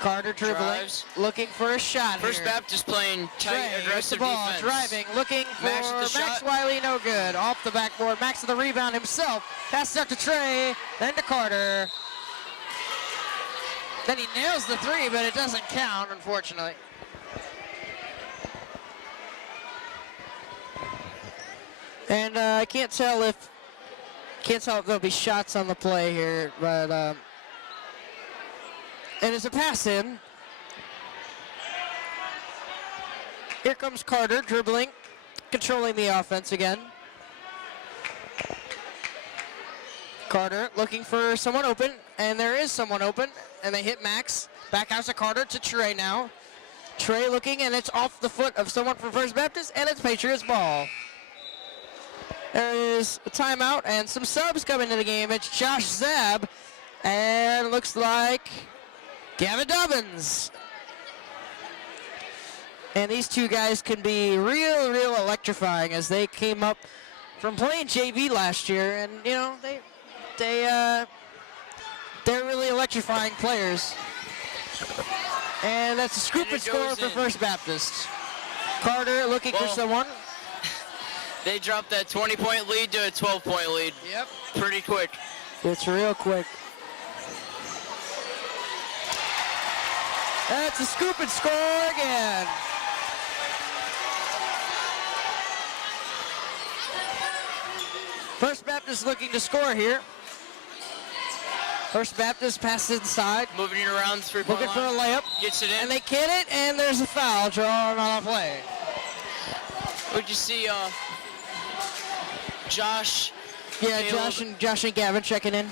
Carter dribbling, looking for a shot First here. Baptist playing tight, aggressive the ball, defense. driving, looking for Max Wiley, no good. Off the backboard, Max with the rebound himself. Passes out to Trey, then to Carter. Then he nails the three, but it doesn't count, unfortunately. And I can't tell if there'll be shots on the play here, but and it's a pass in. Here comes Carter dribbling, controlling the offense again. Carter looking for someone open, and there is someone open, and they hit Max. Back out to Carter to Trey now. Trey looking, and it's off the foot of someone from First Baptist, and it's Patriots ball. There is a timeout and some subs coming into the game. It's Josh Zab, and looks like Gavin Dobbins. And these two guys can be real electrifying as they came up from playing JV last year, and you know they're really electrifying players. And that's a scoop and score for First Baptist. Carter looking for someone. They dropped that 20-point lead to a 12-point lead. Yep. Pretty quick. It's real quick. That's a scoop and score again. First Baptist looking to score here. First Baptist passes inside. Moving it around the three-point line. Looking for a layup. Gets it in. And they get it, and there's a foul drawn on a play. Would you see Josh? Yeah, Josh and Gavin checking in.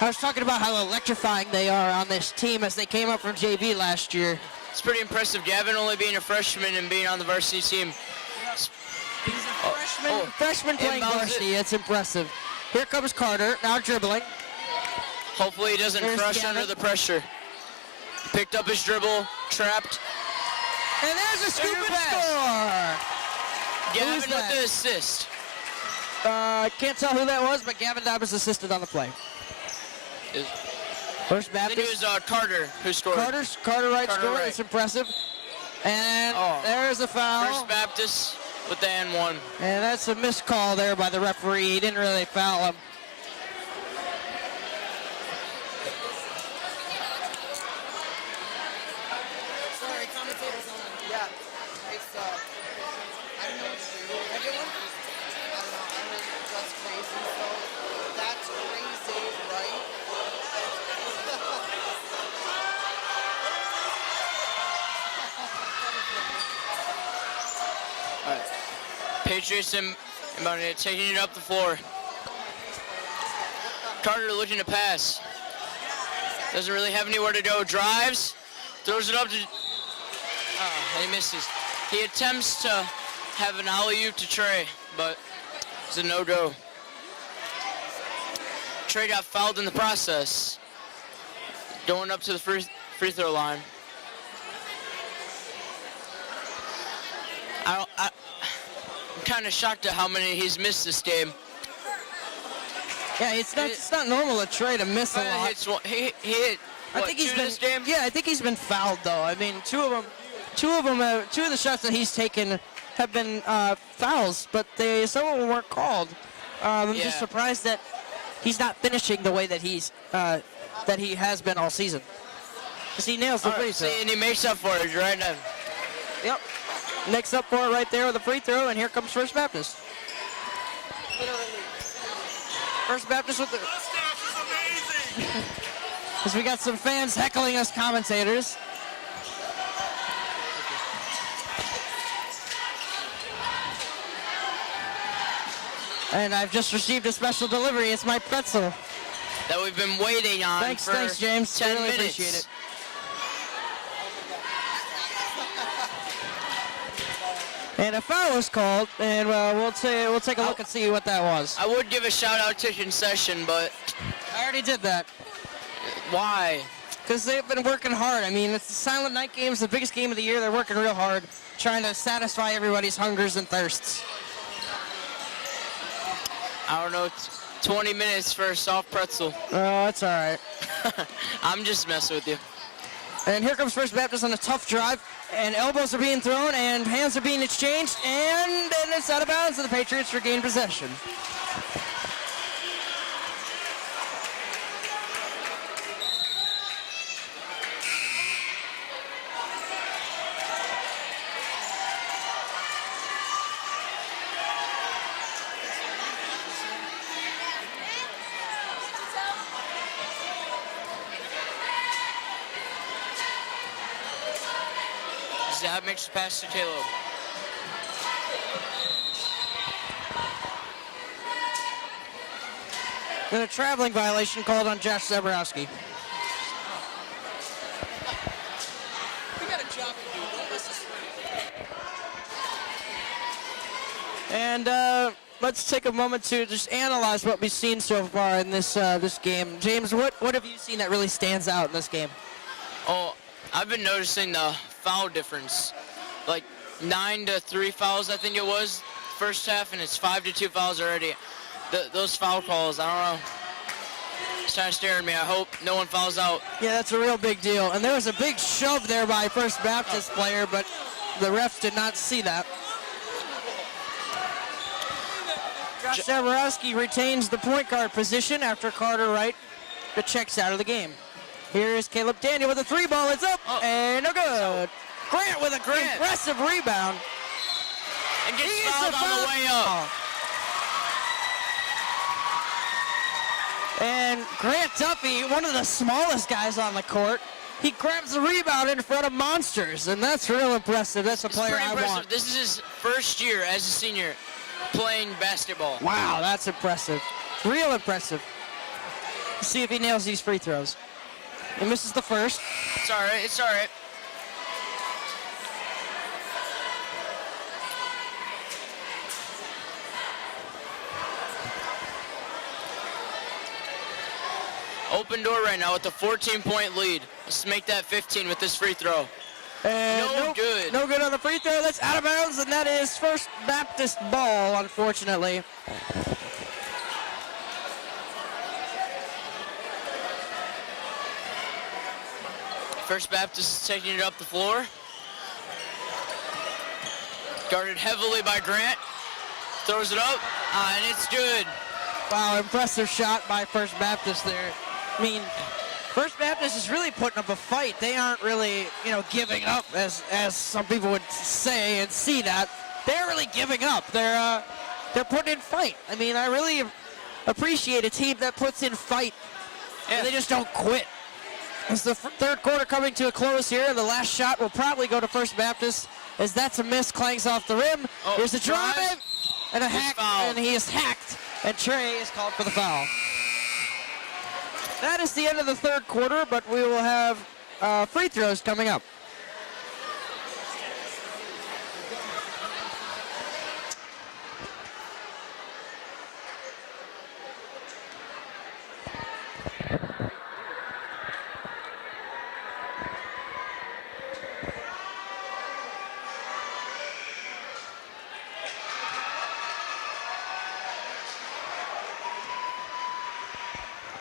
I was talking about how electrifying they are on this team as they came up from JV last year. It's pretty impressive. Gavin only being a freshman and being on the varsity team. He's a freshman playing varsity. It's impressive. Here comes Carter, now dribbling. Hopefully he doesn't crush under the pressure. Picked up his dribble, trapped. And there's a scoop and score. Gavin with the assist. Can't tell who that was, but Gavin Dobbins assisted on the play. First Baptist. Then it was Carter who scored. Carter right score. Right. It's impressive. And there's a foul. First Baptist with the and one. And that's a missed call there by the referee. He didn't really foul him. Patriots taking it up the floor. Carter looking to pass. Doesn't really have anywhere to go. Drives. Throws it up to... Oh, he misses. He attempts to have an alley-oop to Trey, but it's a no-go. Trey got fouled in the process. Going up to the free throw line. I'm kind of shocked at how many he's missed this game. Yeah, it's not normal at Trey to miss a lot. He hit. I think he's been. This game? Yeah, I think he's been fouled though. I mean, two of the shots that he's taken have been fouls, but some of them weren't called. I'm just surprised that he's not finishing the way that that he has been all season. Because he nails the free throw. And he makes up for it right now. Yep. Makes up for it right there with a free throw, and here comes First Baptist. First Baptist with the... Because we got some fans heckling us commentators. And I've just received a special delivery. It's my pretzel. That we've been waiting on Thanks, James. 10 really minutes. Appreciate it. And a foul was called, and we'll take a look and see what that was. I would give a shout out to Concession, but I already did that. Why? Because they've been working hard. I mean, it's the Silent Night Games, the biggest game of the year. They're working real hard, trying to satisfy everybody's hungers and thirsts. I don't know, 20 minutes for a soft pretzel. Oh, it's all right. I'm just messing with you. And here comes First Baptist on a tough drive, and elbows are being thrown, and hands are being exchanged, and it's out of bounds, and the Patriots regain possession. Zab makes the pass to Caleb. And a traveling violation called on Josh Zaborowski. And let's take a moment to just analyze what we've seen so far in this this game. James, what have you seen that really stands out in this game? Oh, I've been noticing the foul difference. Like 9 to 3 fouls, I think it was, first half, and it's 5 to 2 fouls already. Those foul calls, I don't know. It's kind of staring me. I hope no one fouls out. Yeah, that's a real big deal. And there was a big shove there by First Baptist player, but the refs did not see that. Josh Zaborowski retains the point guard position after Carter Wright checks out of the game. Here is Caleb Daniel with a 3-ball. It's up and no good. Grant with a impressive rebound. And gets fouled on the way up. And Grant Duffy, one of the smallest guys on the court, he grabs the rebound in front of monsters, and that's real impressive. That's a player I want. This is his first year as a senior playing basketball. Wow, that's impressive. Real impressive. Let's see if he nails these free throws. He misses the first. It's all right. It's all right. Open door right now with a 14-point lead. Let's make that 15 with this free throw. And no good. No good on the free throw. That's out of bounds, and that is First Baptist ball, unfortunately. First Baptist is taking it up the floor. Guarded heavily by Grant. Throws it up, and it's good. Wow, impressive shot by First Baptist there. I mean, First Baptist is really putting up a fight. They aren't really, giving up as some people would say and see that. They're really giving up. They're putting in fight. I mean, I really appreciate a team that puts in fight and they just don't quit. It's the third quarter coming to a close here. The last shot will probably go to First Baptist as that's a miss, clanks off the rim. Here's a drive and a hack, and he is hacked, and Trey is called for the foul. That is the end of the third quarter, but we will have free throws coming up.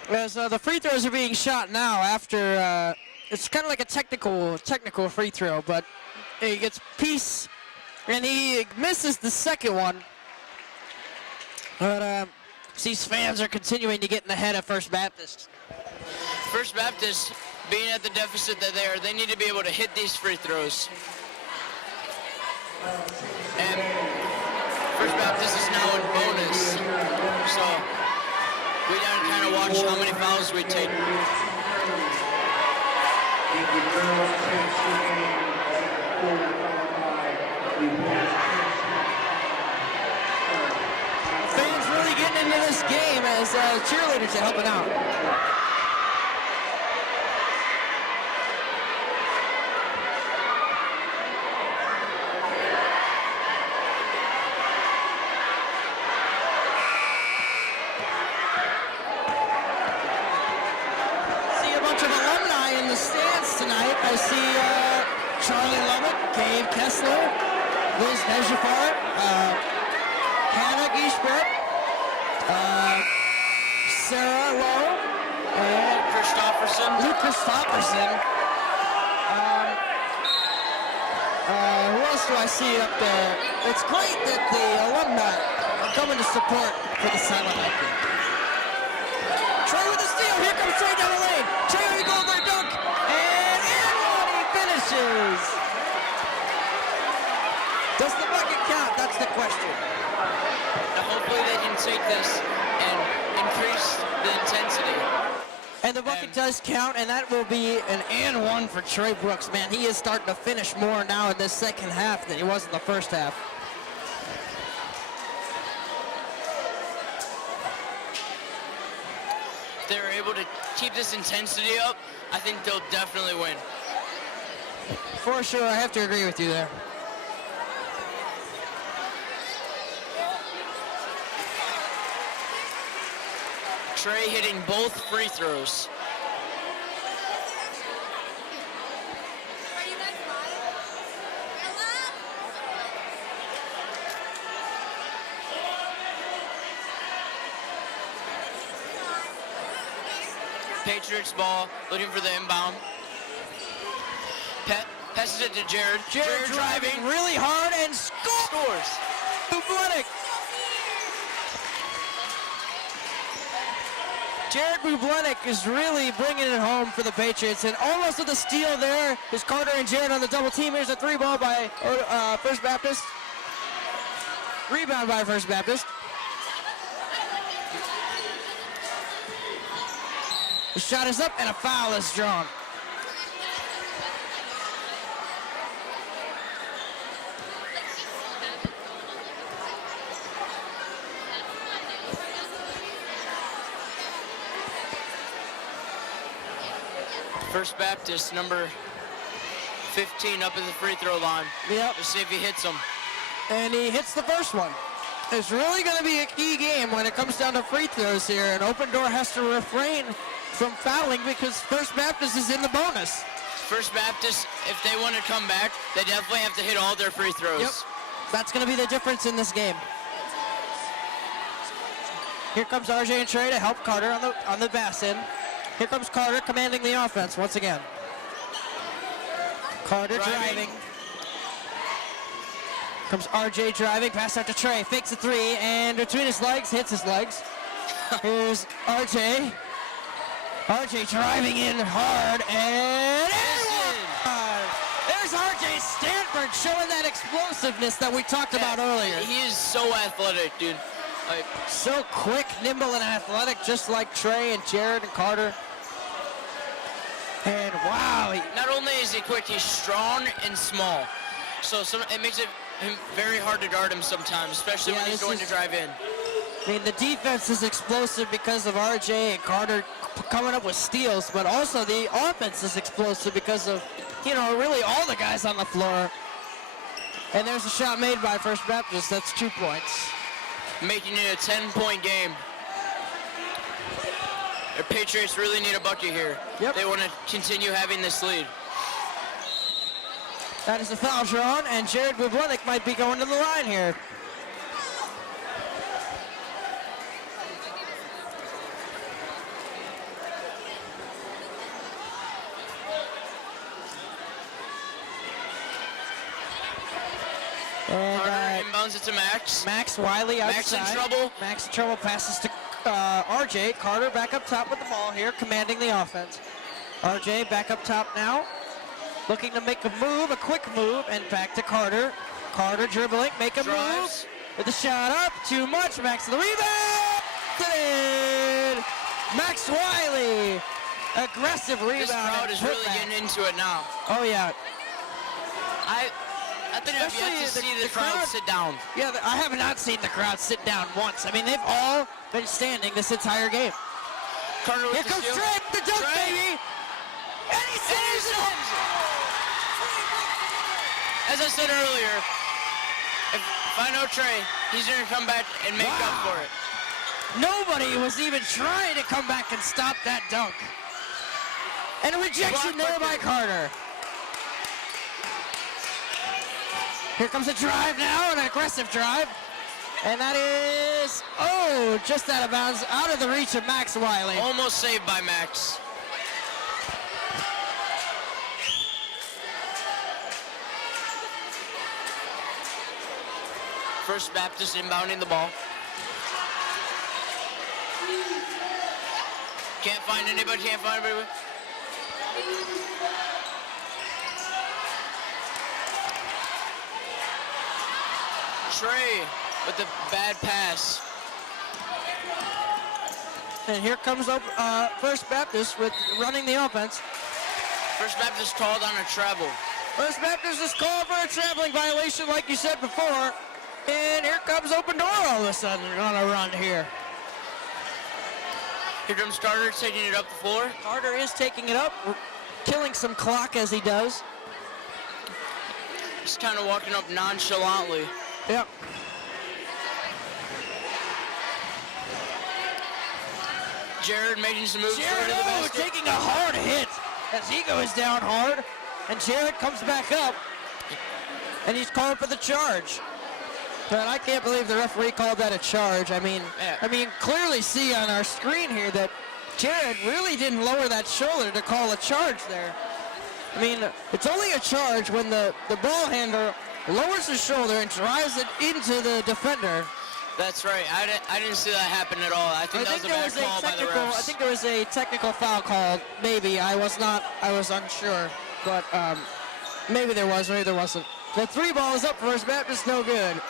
As the free throws are being shot now after, it's kind of like a technical free throw, but he gets piece, and he misses the second one. But these fans are continuing to get in the head of First Baptist. First Baptist, being at the deficit that they need to be able to hit these free throws. And First Baptist is now in bonus, so we gotta kind of watch how many fouls we take. Fans really getting into this game as cheerleaders are helping out. I see Charlie Lovett, Gabe Kessler, Liz Nejafar, Hannah Gieshbrett, Sarah Lowe, and Luke Christofferson. Who else do I see up there? It's great that the alumni are coming to support for the Silent Night game. Trey with the steal. Here comes Trey down the lane. Trey with the goal for a dunk. Does the bucket count? That's the question. Now hopefully they can take this and increase the intensity. And the bucket does count, and that will be an and one for Trey Brooks. Man, he is starting to finish more now in this second half than he was in the first half. If they're able to keep this intensity up, I think they'll definitely win. For sure, I have to agree with you there. Trey hitting both free throws. Patriots ball, looking for the inbound. Passes it to Jared. Jared driving really hard and scores. Bublik. Jared Bublik is really bringing it home for the Patriots, and almost with a steal there is Carter and Jared on the double team. Here's a three ball by First Baptist. Rebound by First Baptist. The shot is up and a foul is drawn. First Baptist, number 15, up at the free throw line. Yep. To see if he hits them. And he hits the first one. It's really going to be a key game when it comes down to free throws here. And Open Door has to refrain from fouling because First Baptist is in the bonus. First Baptist, if they want to come back, they definitely have to hit all their free throws. Yep. That's going to be the difference in this game. Here comes RJ and Trey to help Carter on the pass in. Here comes Carter commanding the offense once again. Carter driving. Comes RJ driving, pass out to Trey, fakes a three, and between his legs, hits his legs. Here's RJ. RJ driving in hard, and there's RJ Stanford showing that explosiveness that we talked about earlier. He is so athletic, dude. Like, so quick, nimble, and athletic, just like Trey and Jared and Carter. And wow. Not only is he quick, he's strong and small. So it makes it very hard to guard him sometimes, especially when he's going to drive in. I mean, the defense is explosive because of RJ and Carter coming up with steals, but also the offense is explosive because of, really all the guys on the floor. And there's a shot made by First Baptist. That's 2 points. Making it a 10-point game. The Patriots really need a bucket here. Yep. They want to continue having this lead. That is a foul drawn, and Jared Bublik might be going to the line here. And inbounds it to Max. Max Wiley outside. Max in trouble. Max in trouble, passes to RJ. Carter back up top with the ball here, commanding the offense. RJ back up top now, looking to make a move, a quick move, and back to Carter. Carter dribbling, make a move, with the shot up, too much, Max the rebound! Max Wiley, aggressive rebound. This crowd is really getting into it now. Oh yeah. I think I've yet to see the crowd sit down. Yeah, I have not seen the crowd sit down once. I mean, they've all been standing this entire game. Carter with Here the comes steal. Trey, the dunk, baby! And he saves it! As I said earlier, if I know Trey, he's going to come back and make up for it. Nobody was even trying to come back and stop that dunk. And a rejection there by Carter. Here comes a drive now, an aggressive drive. And that is, just out of bounds, out of the reach of Max Wiley. Almost saved by Max. First Baptist inbounding the ball. Can't find anybody. Trey with the bad pass. And here comes up First Baptist with running the offense. First Baptist called on a travel. First Baptist is called for a traveling violation, like you said before. And here comes Open Door all of a sudden on a run here. Here comes Carter taking it up the floor. Carter is taking it up, killing some clock as he does. Just kind of walking up nonchalantly. Yep. Jared making some moves. Jared taking a hard hit as he goes down hard. And Jared comes back up. And he's called for the charge. But I can't believe the referee called that a charge. I mean, clearly see on our screen here that Jared really didn't lower that shoulder to call a charge there. I mean, it's only a charge when the ball handler lowers his shoulder and drives it into the defender. That's right. I didn't see that happen at all. I think that was a bad call by the refs. I think there was a technical foul called. Maybe. I was unsure. But maybe there was, maybe there wasn't. The 3 ball is up for First Baptist, no good.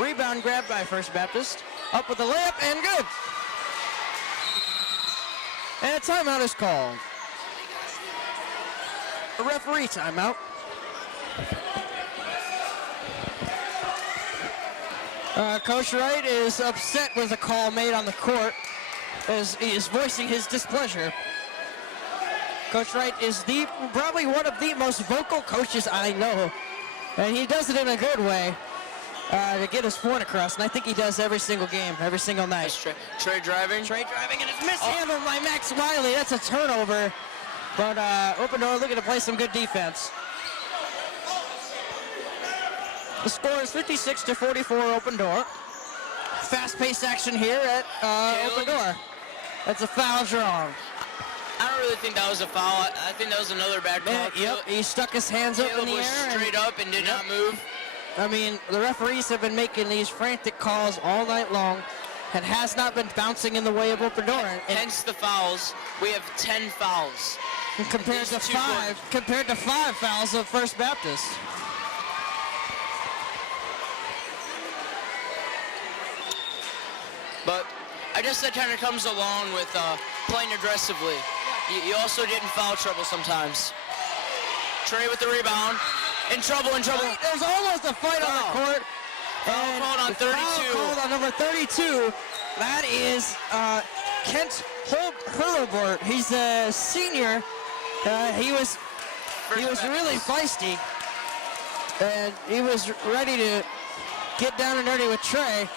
Rebound grabbed by First Baptist. Up with the layup and good. And a timeout is called. A referee timeout. Coach Wright is upset with the call made on the court as he is voicing his displeasure. Coach Wright is probably one of the most vocal coaches I know, and he does it in a good way to get his point across, and I think he does every single game, every single night. Trey driving, and it's mishandled by Max Wiley. That's a turnover, but Open Door looking to play some good defense. The score is 56-44 Open Door. Fast-paced action here at Open Door. That's a foul drawn. I don't really think that was a foul. I think that was another bad call. Yep, he stuck his hands up in the air. Straight up and did not move. I mean, the referees have been making these frantic calls all night long and has not been bouncing in the way of Open Door. Hence the fouls. We have 10 fouls. Compared to 5 fouls of First Baptist. But I guess that kind of comes along with playing aggressively. You also get in foul trouble sometimes. Trey with the rebound. In trouble. There's almost a fight on the court. Foul called on 32. Foul called on number 32. That is Kent Hurlbert. He's a senior. He was really feisty. And he was ready to get down and dirty with Trey.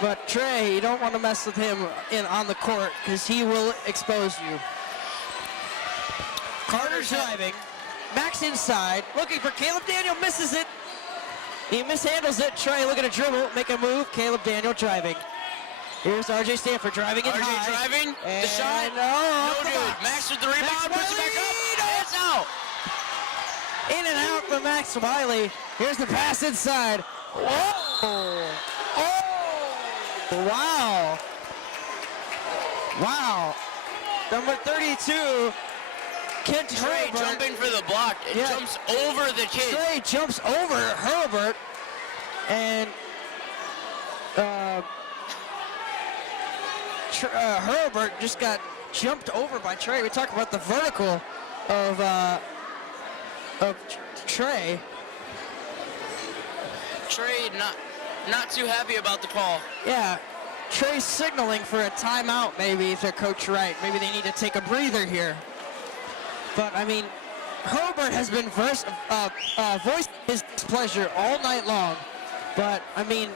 But Trey, you don't want to mess with him on the court because he will expose you. Carter's driving. Max inside, looking for Caleb Daniel, misses it. He mishandles it. Trey looking to dribble, make a move. Caleb Daniel driving. Here's RJ Stanford driving it high. RJ driving, the shot, no good. Max with the rebound, puts it back up, it's out. In and out for Max Wiley. Here's the pass inside. Whoa! Wow. Wow. Number 32, Kent Trey Hurlbert. jumping for the block. It jumps over the kid. Trey jumps over Hurlbert. And Hurlbert just got jumped over by Trey. We talked about the vertical of Trey. Trey not too happy about the call. Yeah, Trey's signaling for a timeout maybe to Coach Wright. Maybe they need to take a breather here. But, I mean, Hurlbert has been voicing his displeasure all night long. But, I mean,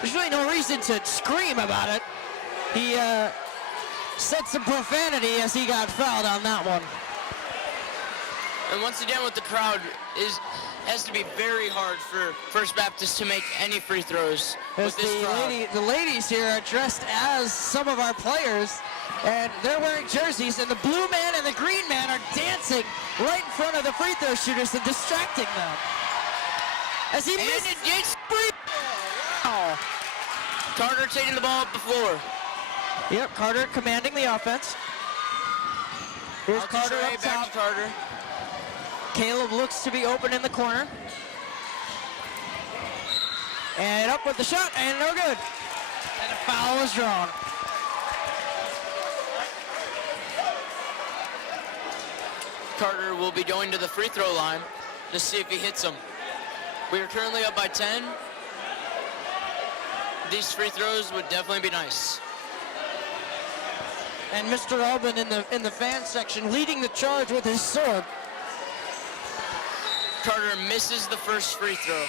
there's really no reason to scream about it. He said some profanity as he got fouled on that one. And once again with the crowd, has to be very hard for First Baptist to make any free throws with this crowd. The ladies here are dressed as some of our players, and they're wearing jerseys, and the blue man and the green man are dancing right in front of the free throw shooters and distracting them. As he misses gets free. Wow. Carter taking the ball up the floor. Yep, Carter commanding the offense. Here's Carter up top. Back to Carter. Caleb looks to be open in the corner. And up with the shot, and no good. And a foul was drawn. Carter will be going to the free throw line to see if he hits them. We are currently up by 10. These free throws would definitely be nice. And Mr. Albin in the fan section leading the charge with his sword. Carter misses the first free throw.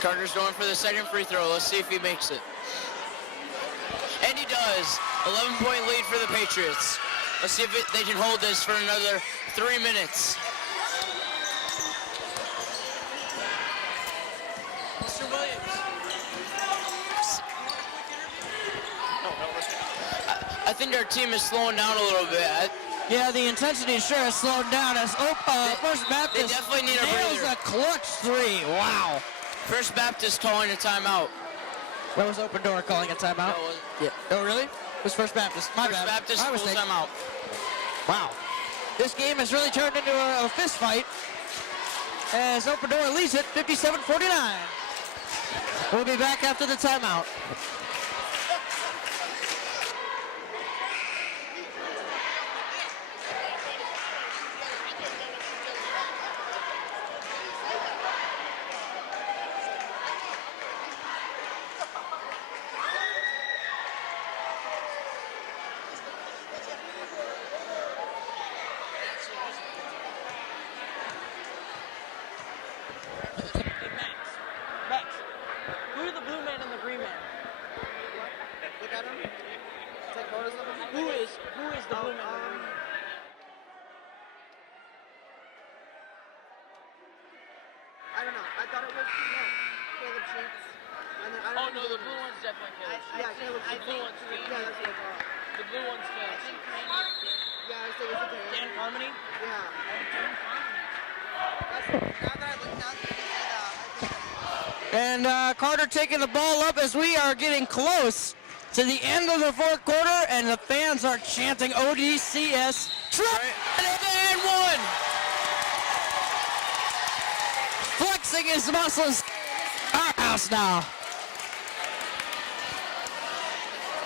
Carter's going for the second free throw. Let's see if he makes it. And he does. 11-point lead for the Patriots. Let's see if they can hold this for another 3 minutes. Mr. Williams. I think our team is slowing down a little bit. Yeah, the intensity sure has slowed down as First Baptist they definitely need a nails breather. a clutch three. Wow. First Baptist calling a timeout. Where was Open Door calling a timeout? Yeah. Oh, really? It was First Baptist. My First bad. Baptist My full mistake. timeout. Wow. This game has really turned into a fist fight as Open Door leads it 57-49. We'll be back after the timeout. Who are the blue man and the green man? Look at him. Take photos of him. Who is the blue man and the green man? I don't know. I thought it was Caleb Sheets. And then I don't know The blue one's definitely Caleb. Yeah, Caleb Sheets. The blue one's Caleb. Yeah, that's what I thought. The blue one's Caleb. Yeah, I said, is it Dan? Dan Carmody? Yeah. That's, now that I look, now that you say that, I think And Carter taking the ball up as we are getting close to the end of the fourth quarter, and the fans are chanting ODCS. And one. Flexing his muscles. Our house now.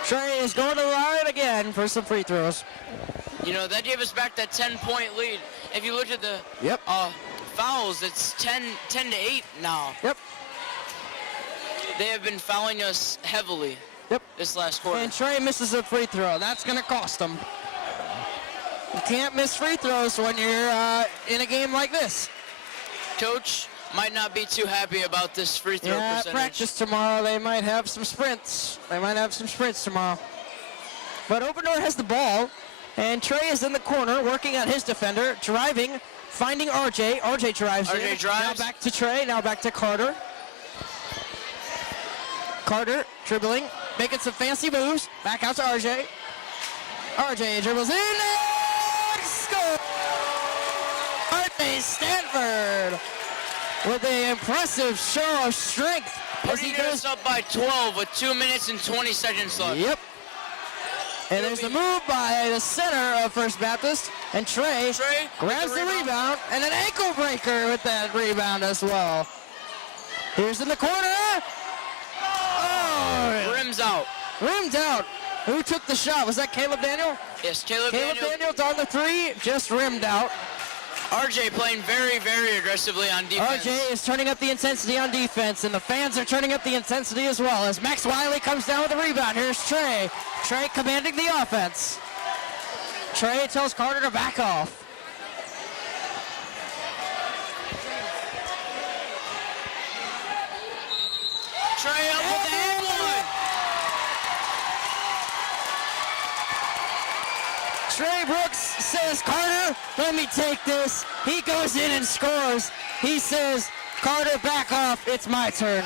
Trey is going to the line again for some free throws. You know, that gave us back that 10-point lead. If you look at the fouls, it's 10 to 8 now. Yep. They have been fouling us heavily this last quarter. And Trey misses a free throw. That's going to cost him. You can't miss free throws when you're in a game like this. Coach might not be too happy about this free throw At percentage. practice tomorrow, they might have some sprints. Tomorrow. But Open Door has the ball, and Trey is in the corner working on his defender, driving, finding RJ. RJ drives in. RJ drives. Now back to Trey, now back to Carter. Carter dribbling, making some fancy moves. Back out to RJ. RJ dribbles in and score! RJ Stanford with an impressive show of strength as he Putting goes us up by 12 with 2 minutes and 20 seconds left. Yep. And there's the move by the center of First Baptist, and Trey grabs the rebound, and an ankle breaker with that rebound as well. Here's in the corner. Oh! Rims out. Rimmed out. Who took the shot? Was that Caleb Daniel? Yes, Caleb Daniel's on the three, just rimmed out. RJ playing very, very aggressively on defense. RJ is turning up the intensity on defense, and the fans are turning up the intensity as well as Max Wiley comes down with the rebound. Here's Trey. Trey commanding the offense. Trey tells Carter to back off. Trey up with the and one. Trey Brooks says, Carter, let me take this. He goes in and scores. He says, Carter, back off. It's my turn.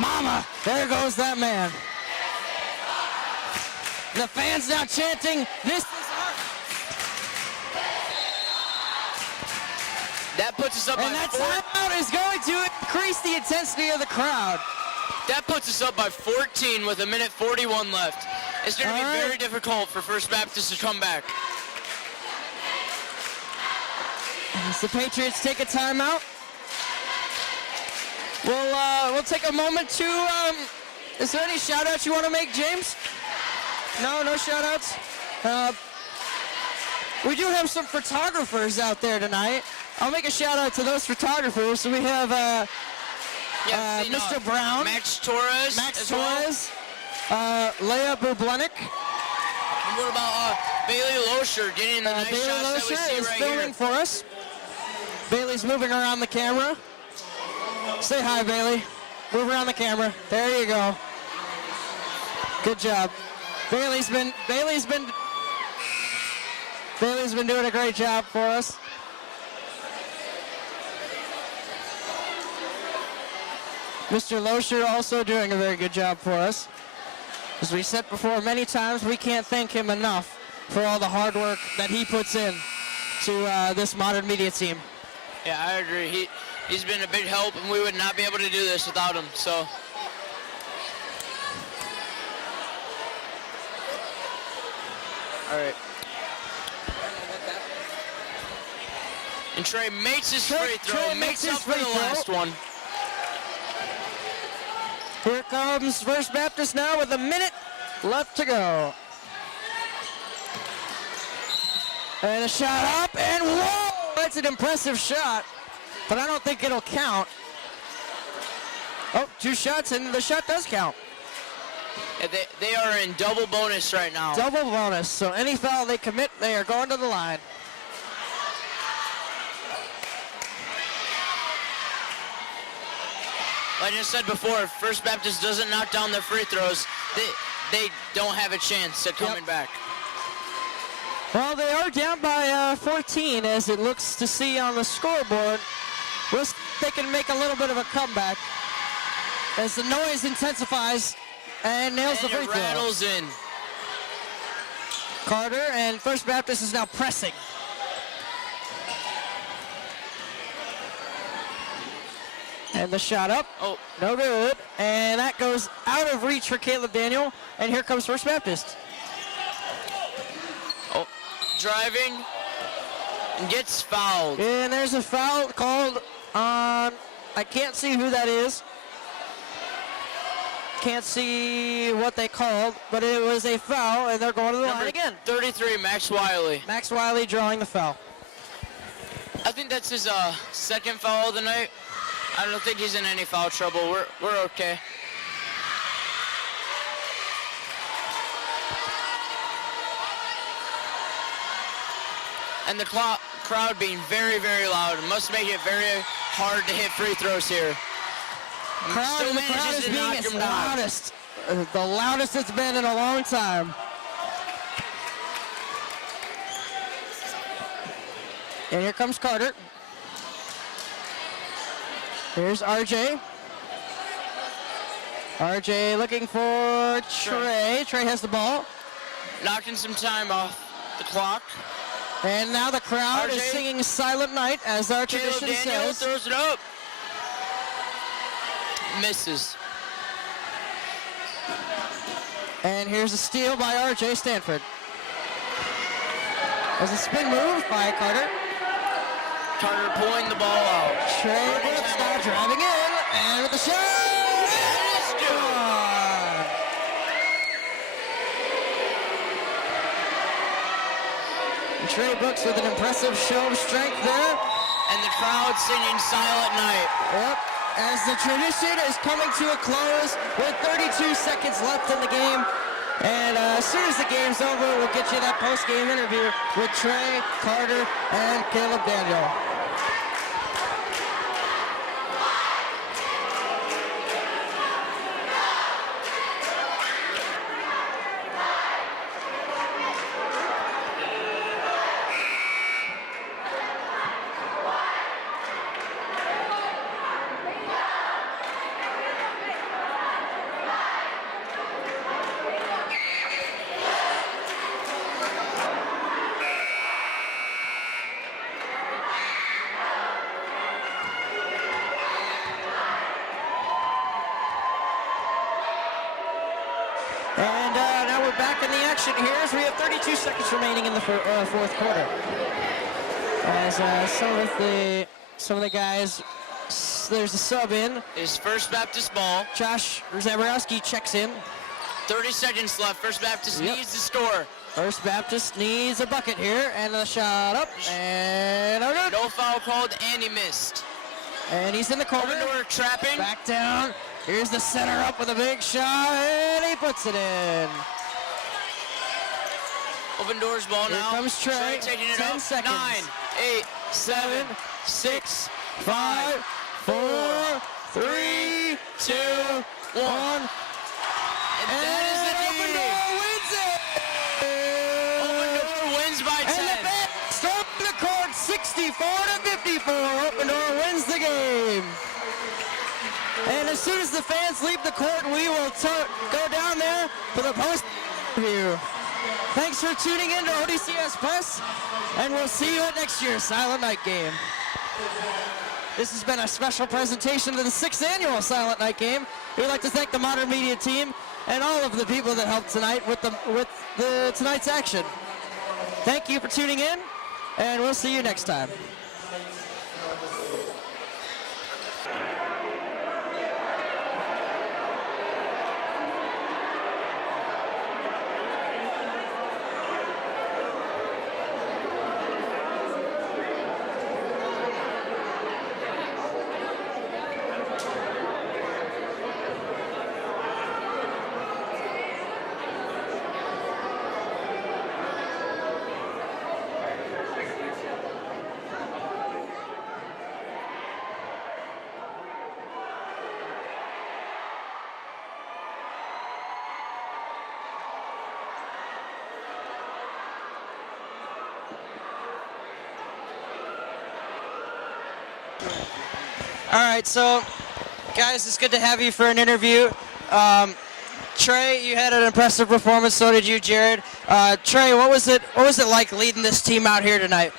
Mama, there goes that man. The fans now chanting, this is our... That puts us up And by that 4. timeout is going to increase the intensity of the crowd. That puts us up by 14 with 1:41 left. It's going to be very difficult for First Baptist to come back. As the Patriots take a timeout, we'll take a moment to. Is there any shout-outs you want to make, James? No shout-outs. We do have some photographers out there tonight. I'll make a shout-out to those photographers. So we have Mr. Brown, Max Torres, Leah Bublenik. And what about Bailey Loescher getting the nice Bailey shots that we Loescher see is right filming here. for us. Bailey's moving around the camera. Say hi, Bailey. Move around the camera. There you go. Good job. Bailey's been doing a great job for us. Mr. Loescher also doing a very good job for us. As we said before many times, we can't thank him enough for all the hard work that he puts in to this modern media team. Yeah, I agree. He's been a big help, and we would not be able to do this without him. So. All right. And Trey makes his free throw, makes up for the last one. Here comes First Baptist now with a minute left to go. And a shot up, and whoa! That's an impressive shot, but I don't think it'll count. Oh, 2 shots, and the shot does count. Yeah, they are in double bonus right now. Double bonus, so any foul they commit, they are going to the line. Like I said before, if First Baptist doesn't knock down their free throws, they don't have a chance at coming back. Well, they are down by 14, as it looks to see on the scoreboard. They can make a little bit of a comeback as the noise intensifies and nails the free throw. Rattles in. Carter, and First Baptist is now pressing. And the shot up. Oh, no good. And that goes out of reach for Caleb Daniel. And here comes First Baptist. Oh, driving and gets fouled. And there's a foul called on, I can't see who that is. Can't see what they called, but it was a foul, and they're going to the line again. 33, Max Wiley. Max Wiley drawing the foul. I think that's his second foul of the night. I don't think he's in any foul trouble. We're okay. And the crowd being very, very loud. It must make it very hard to hit free throws here. The crowd is being its loudest. The loudest it's been in a long time. And here comes Carter. Here's RJ. RJ looking for Trey. Trey has the ball. Knocking some time off the clock. And now the crowd is singing Silent Night, as our tradition Daniel says. Throws it up. Misses. And here's a steal by RJ Stanford. There's a spin move by Carter. Carter pulling the ball out. Trey Brooks now driving in, and with the shot! And Trey Brooks with an impressive show of strength there. And the crowd singing Silent Night. Yep. As the tradition is coming to a close with 32 seconds left in the game. And as soon as the game's over, we'll get you that post-game interview with Trey, Carter, and Caleb Daniel. back in the action here as we have 32 seconds remaining in the fourth quarter. As some of the guys, there's a sub in. Is First Baptist ball. Josh Zaborowski checks in. 30 seconds left. First Baptist needs to score. First Baptist needs a bucket here, and the shot up, and no good. No foul called, and he missed. And he's in the corner. Ovendorf trapping. Back down. Here's the center up with a big shot, and he puts it in. Ovendorf's ball now. Here comes Trey. taking it 10 up. seconds. 9, 8, 7, 6, 5, 4, 3, 2, 1. And that is the game. Ovendorf Ovendorf wins it. wins by 10. And the Fans stop the court 64-54. Ovendorf wins the game. And as soon as the fans leave the court, we will go down there for the post interview. Thanks for tuning in to ODCS Press, and we'll see you at next year's Silent Night game. This has been a special presentation of the 6th annual Silent Night game. We'd like to thank the Modern Media team and all of the people that helped tonight with tonight's action. Thank you for tuning in, and we'll see you next time. All right, so guys, it's good to have you for an interview. Trey, you had an impressive performance. So did you, Jared. Trey, what was it like leading this team out here tonight?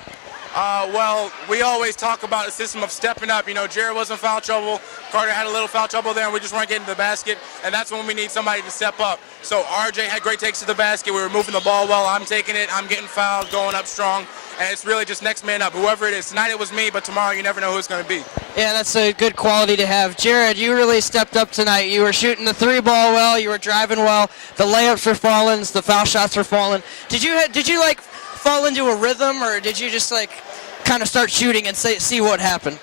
Well, we always talk about the system of stepping up. You know, Jared was in foul trouble. Carter had a little foul trouble there, and we just weren't getting to the basket. And that's when we need somebody to step up. So RJ had great takes to the basket. We were moving the ball well. I'm taking it. I'm getting fouled, going up strong. And it's really just next man up, whoever it is. Tonight it was me, but tomorrow you never know who it's going to be. Yeah, that's a good quality to have. Jared, you really stepped up tonight. You were shooting the three ball well. You were driving well. The layups were falling. The foul shots were falling. Did you like fall into a rhythm, or did you just like kind of start shooting and see what happened?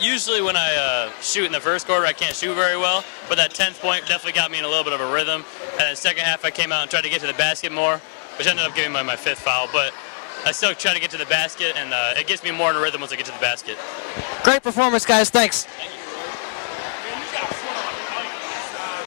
Usually when I shoot in the first quarter, I can't shoot very well, but that 10th point definitely got me in a little bit of a rhythm. And in the second half, I came out and tried to get to the basket more, which ended up giving me my 5th foul. But I still try to get to the basket, and it gets me more in a rhythm once I get to the basket. Great performance, guys. Thanks. Thank you.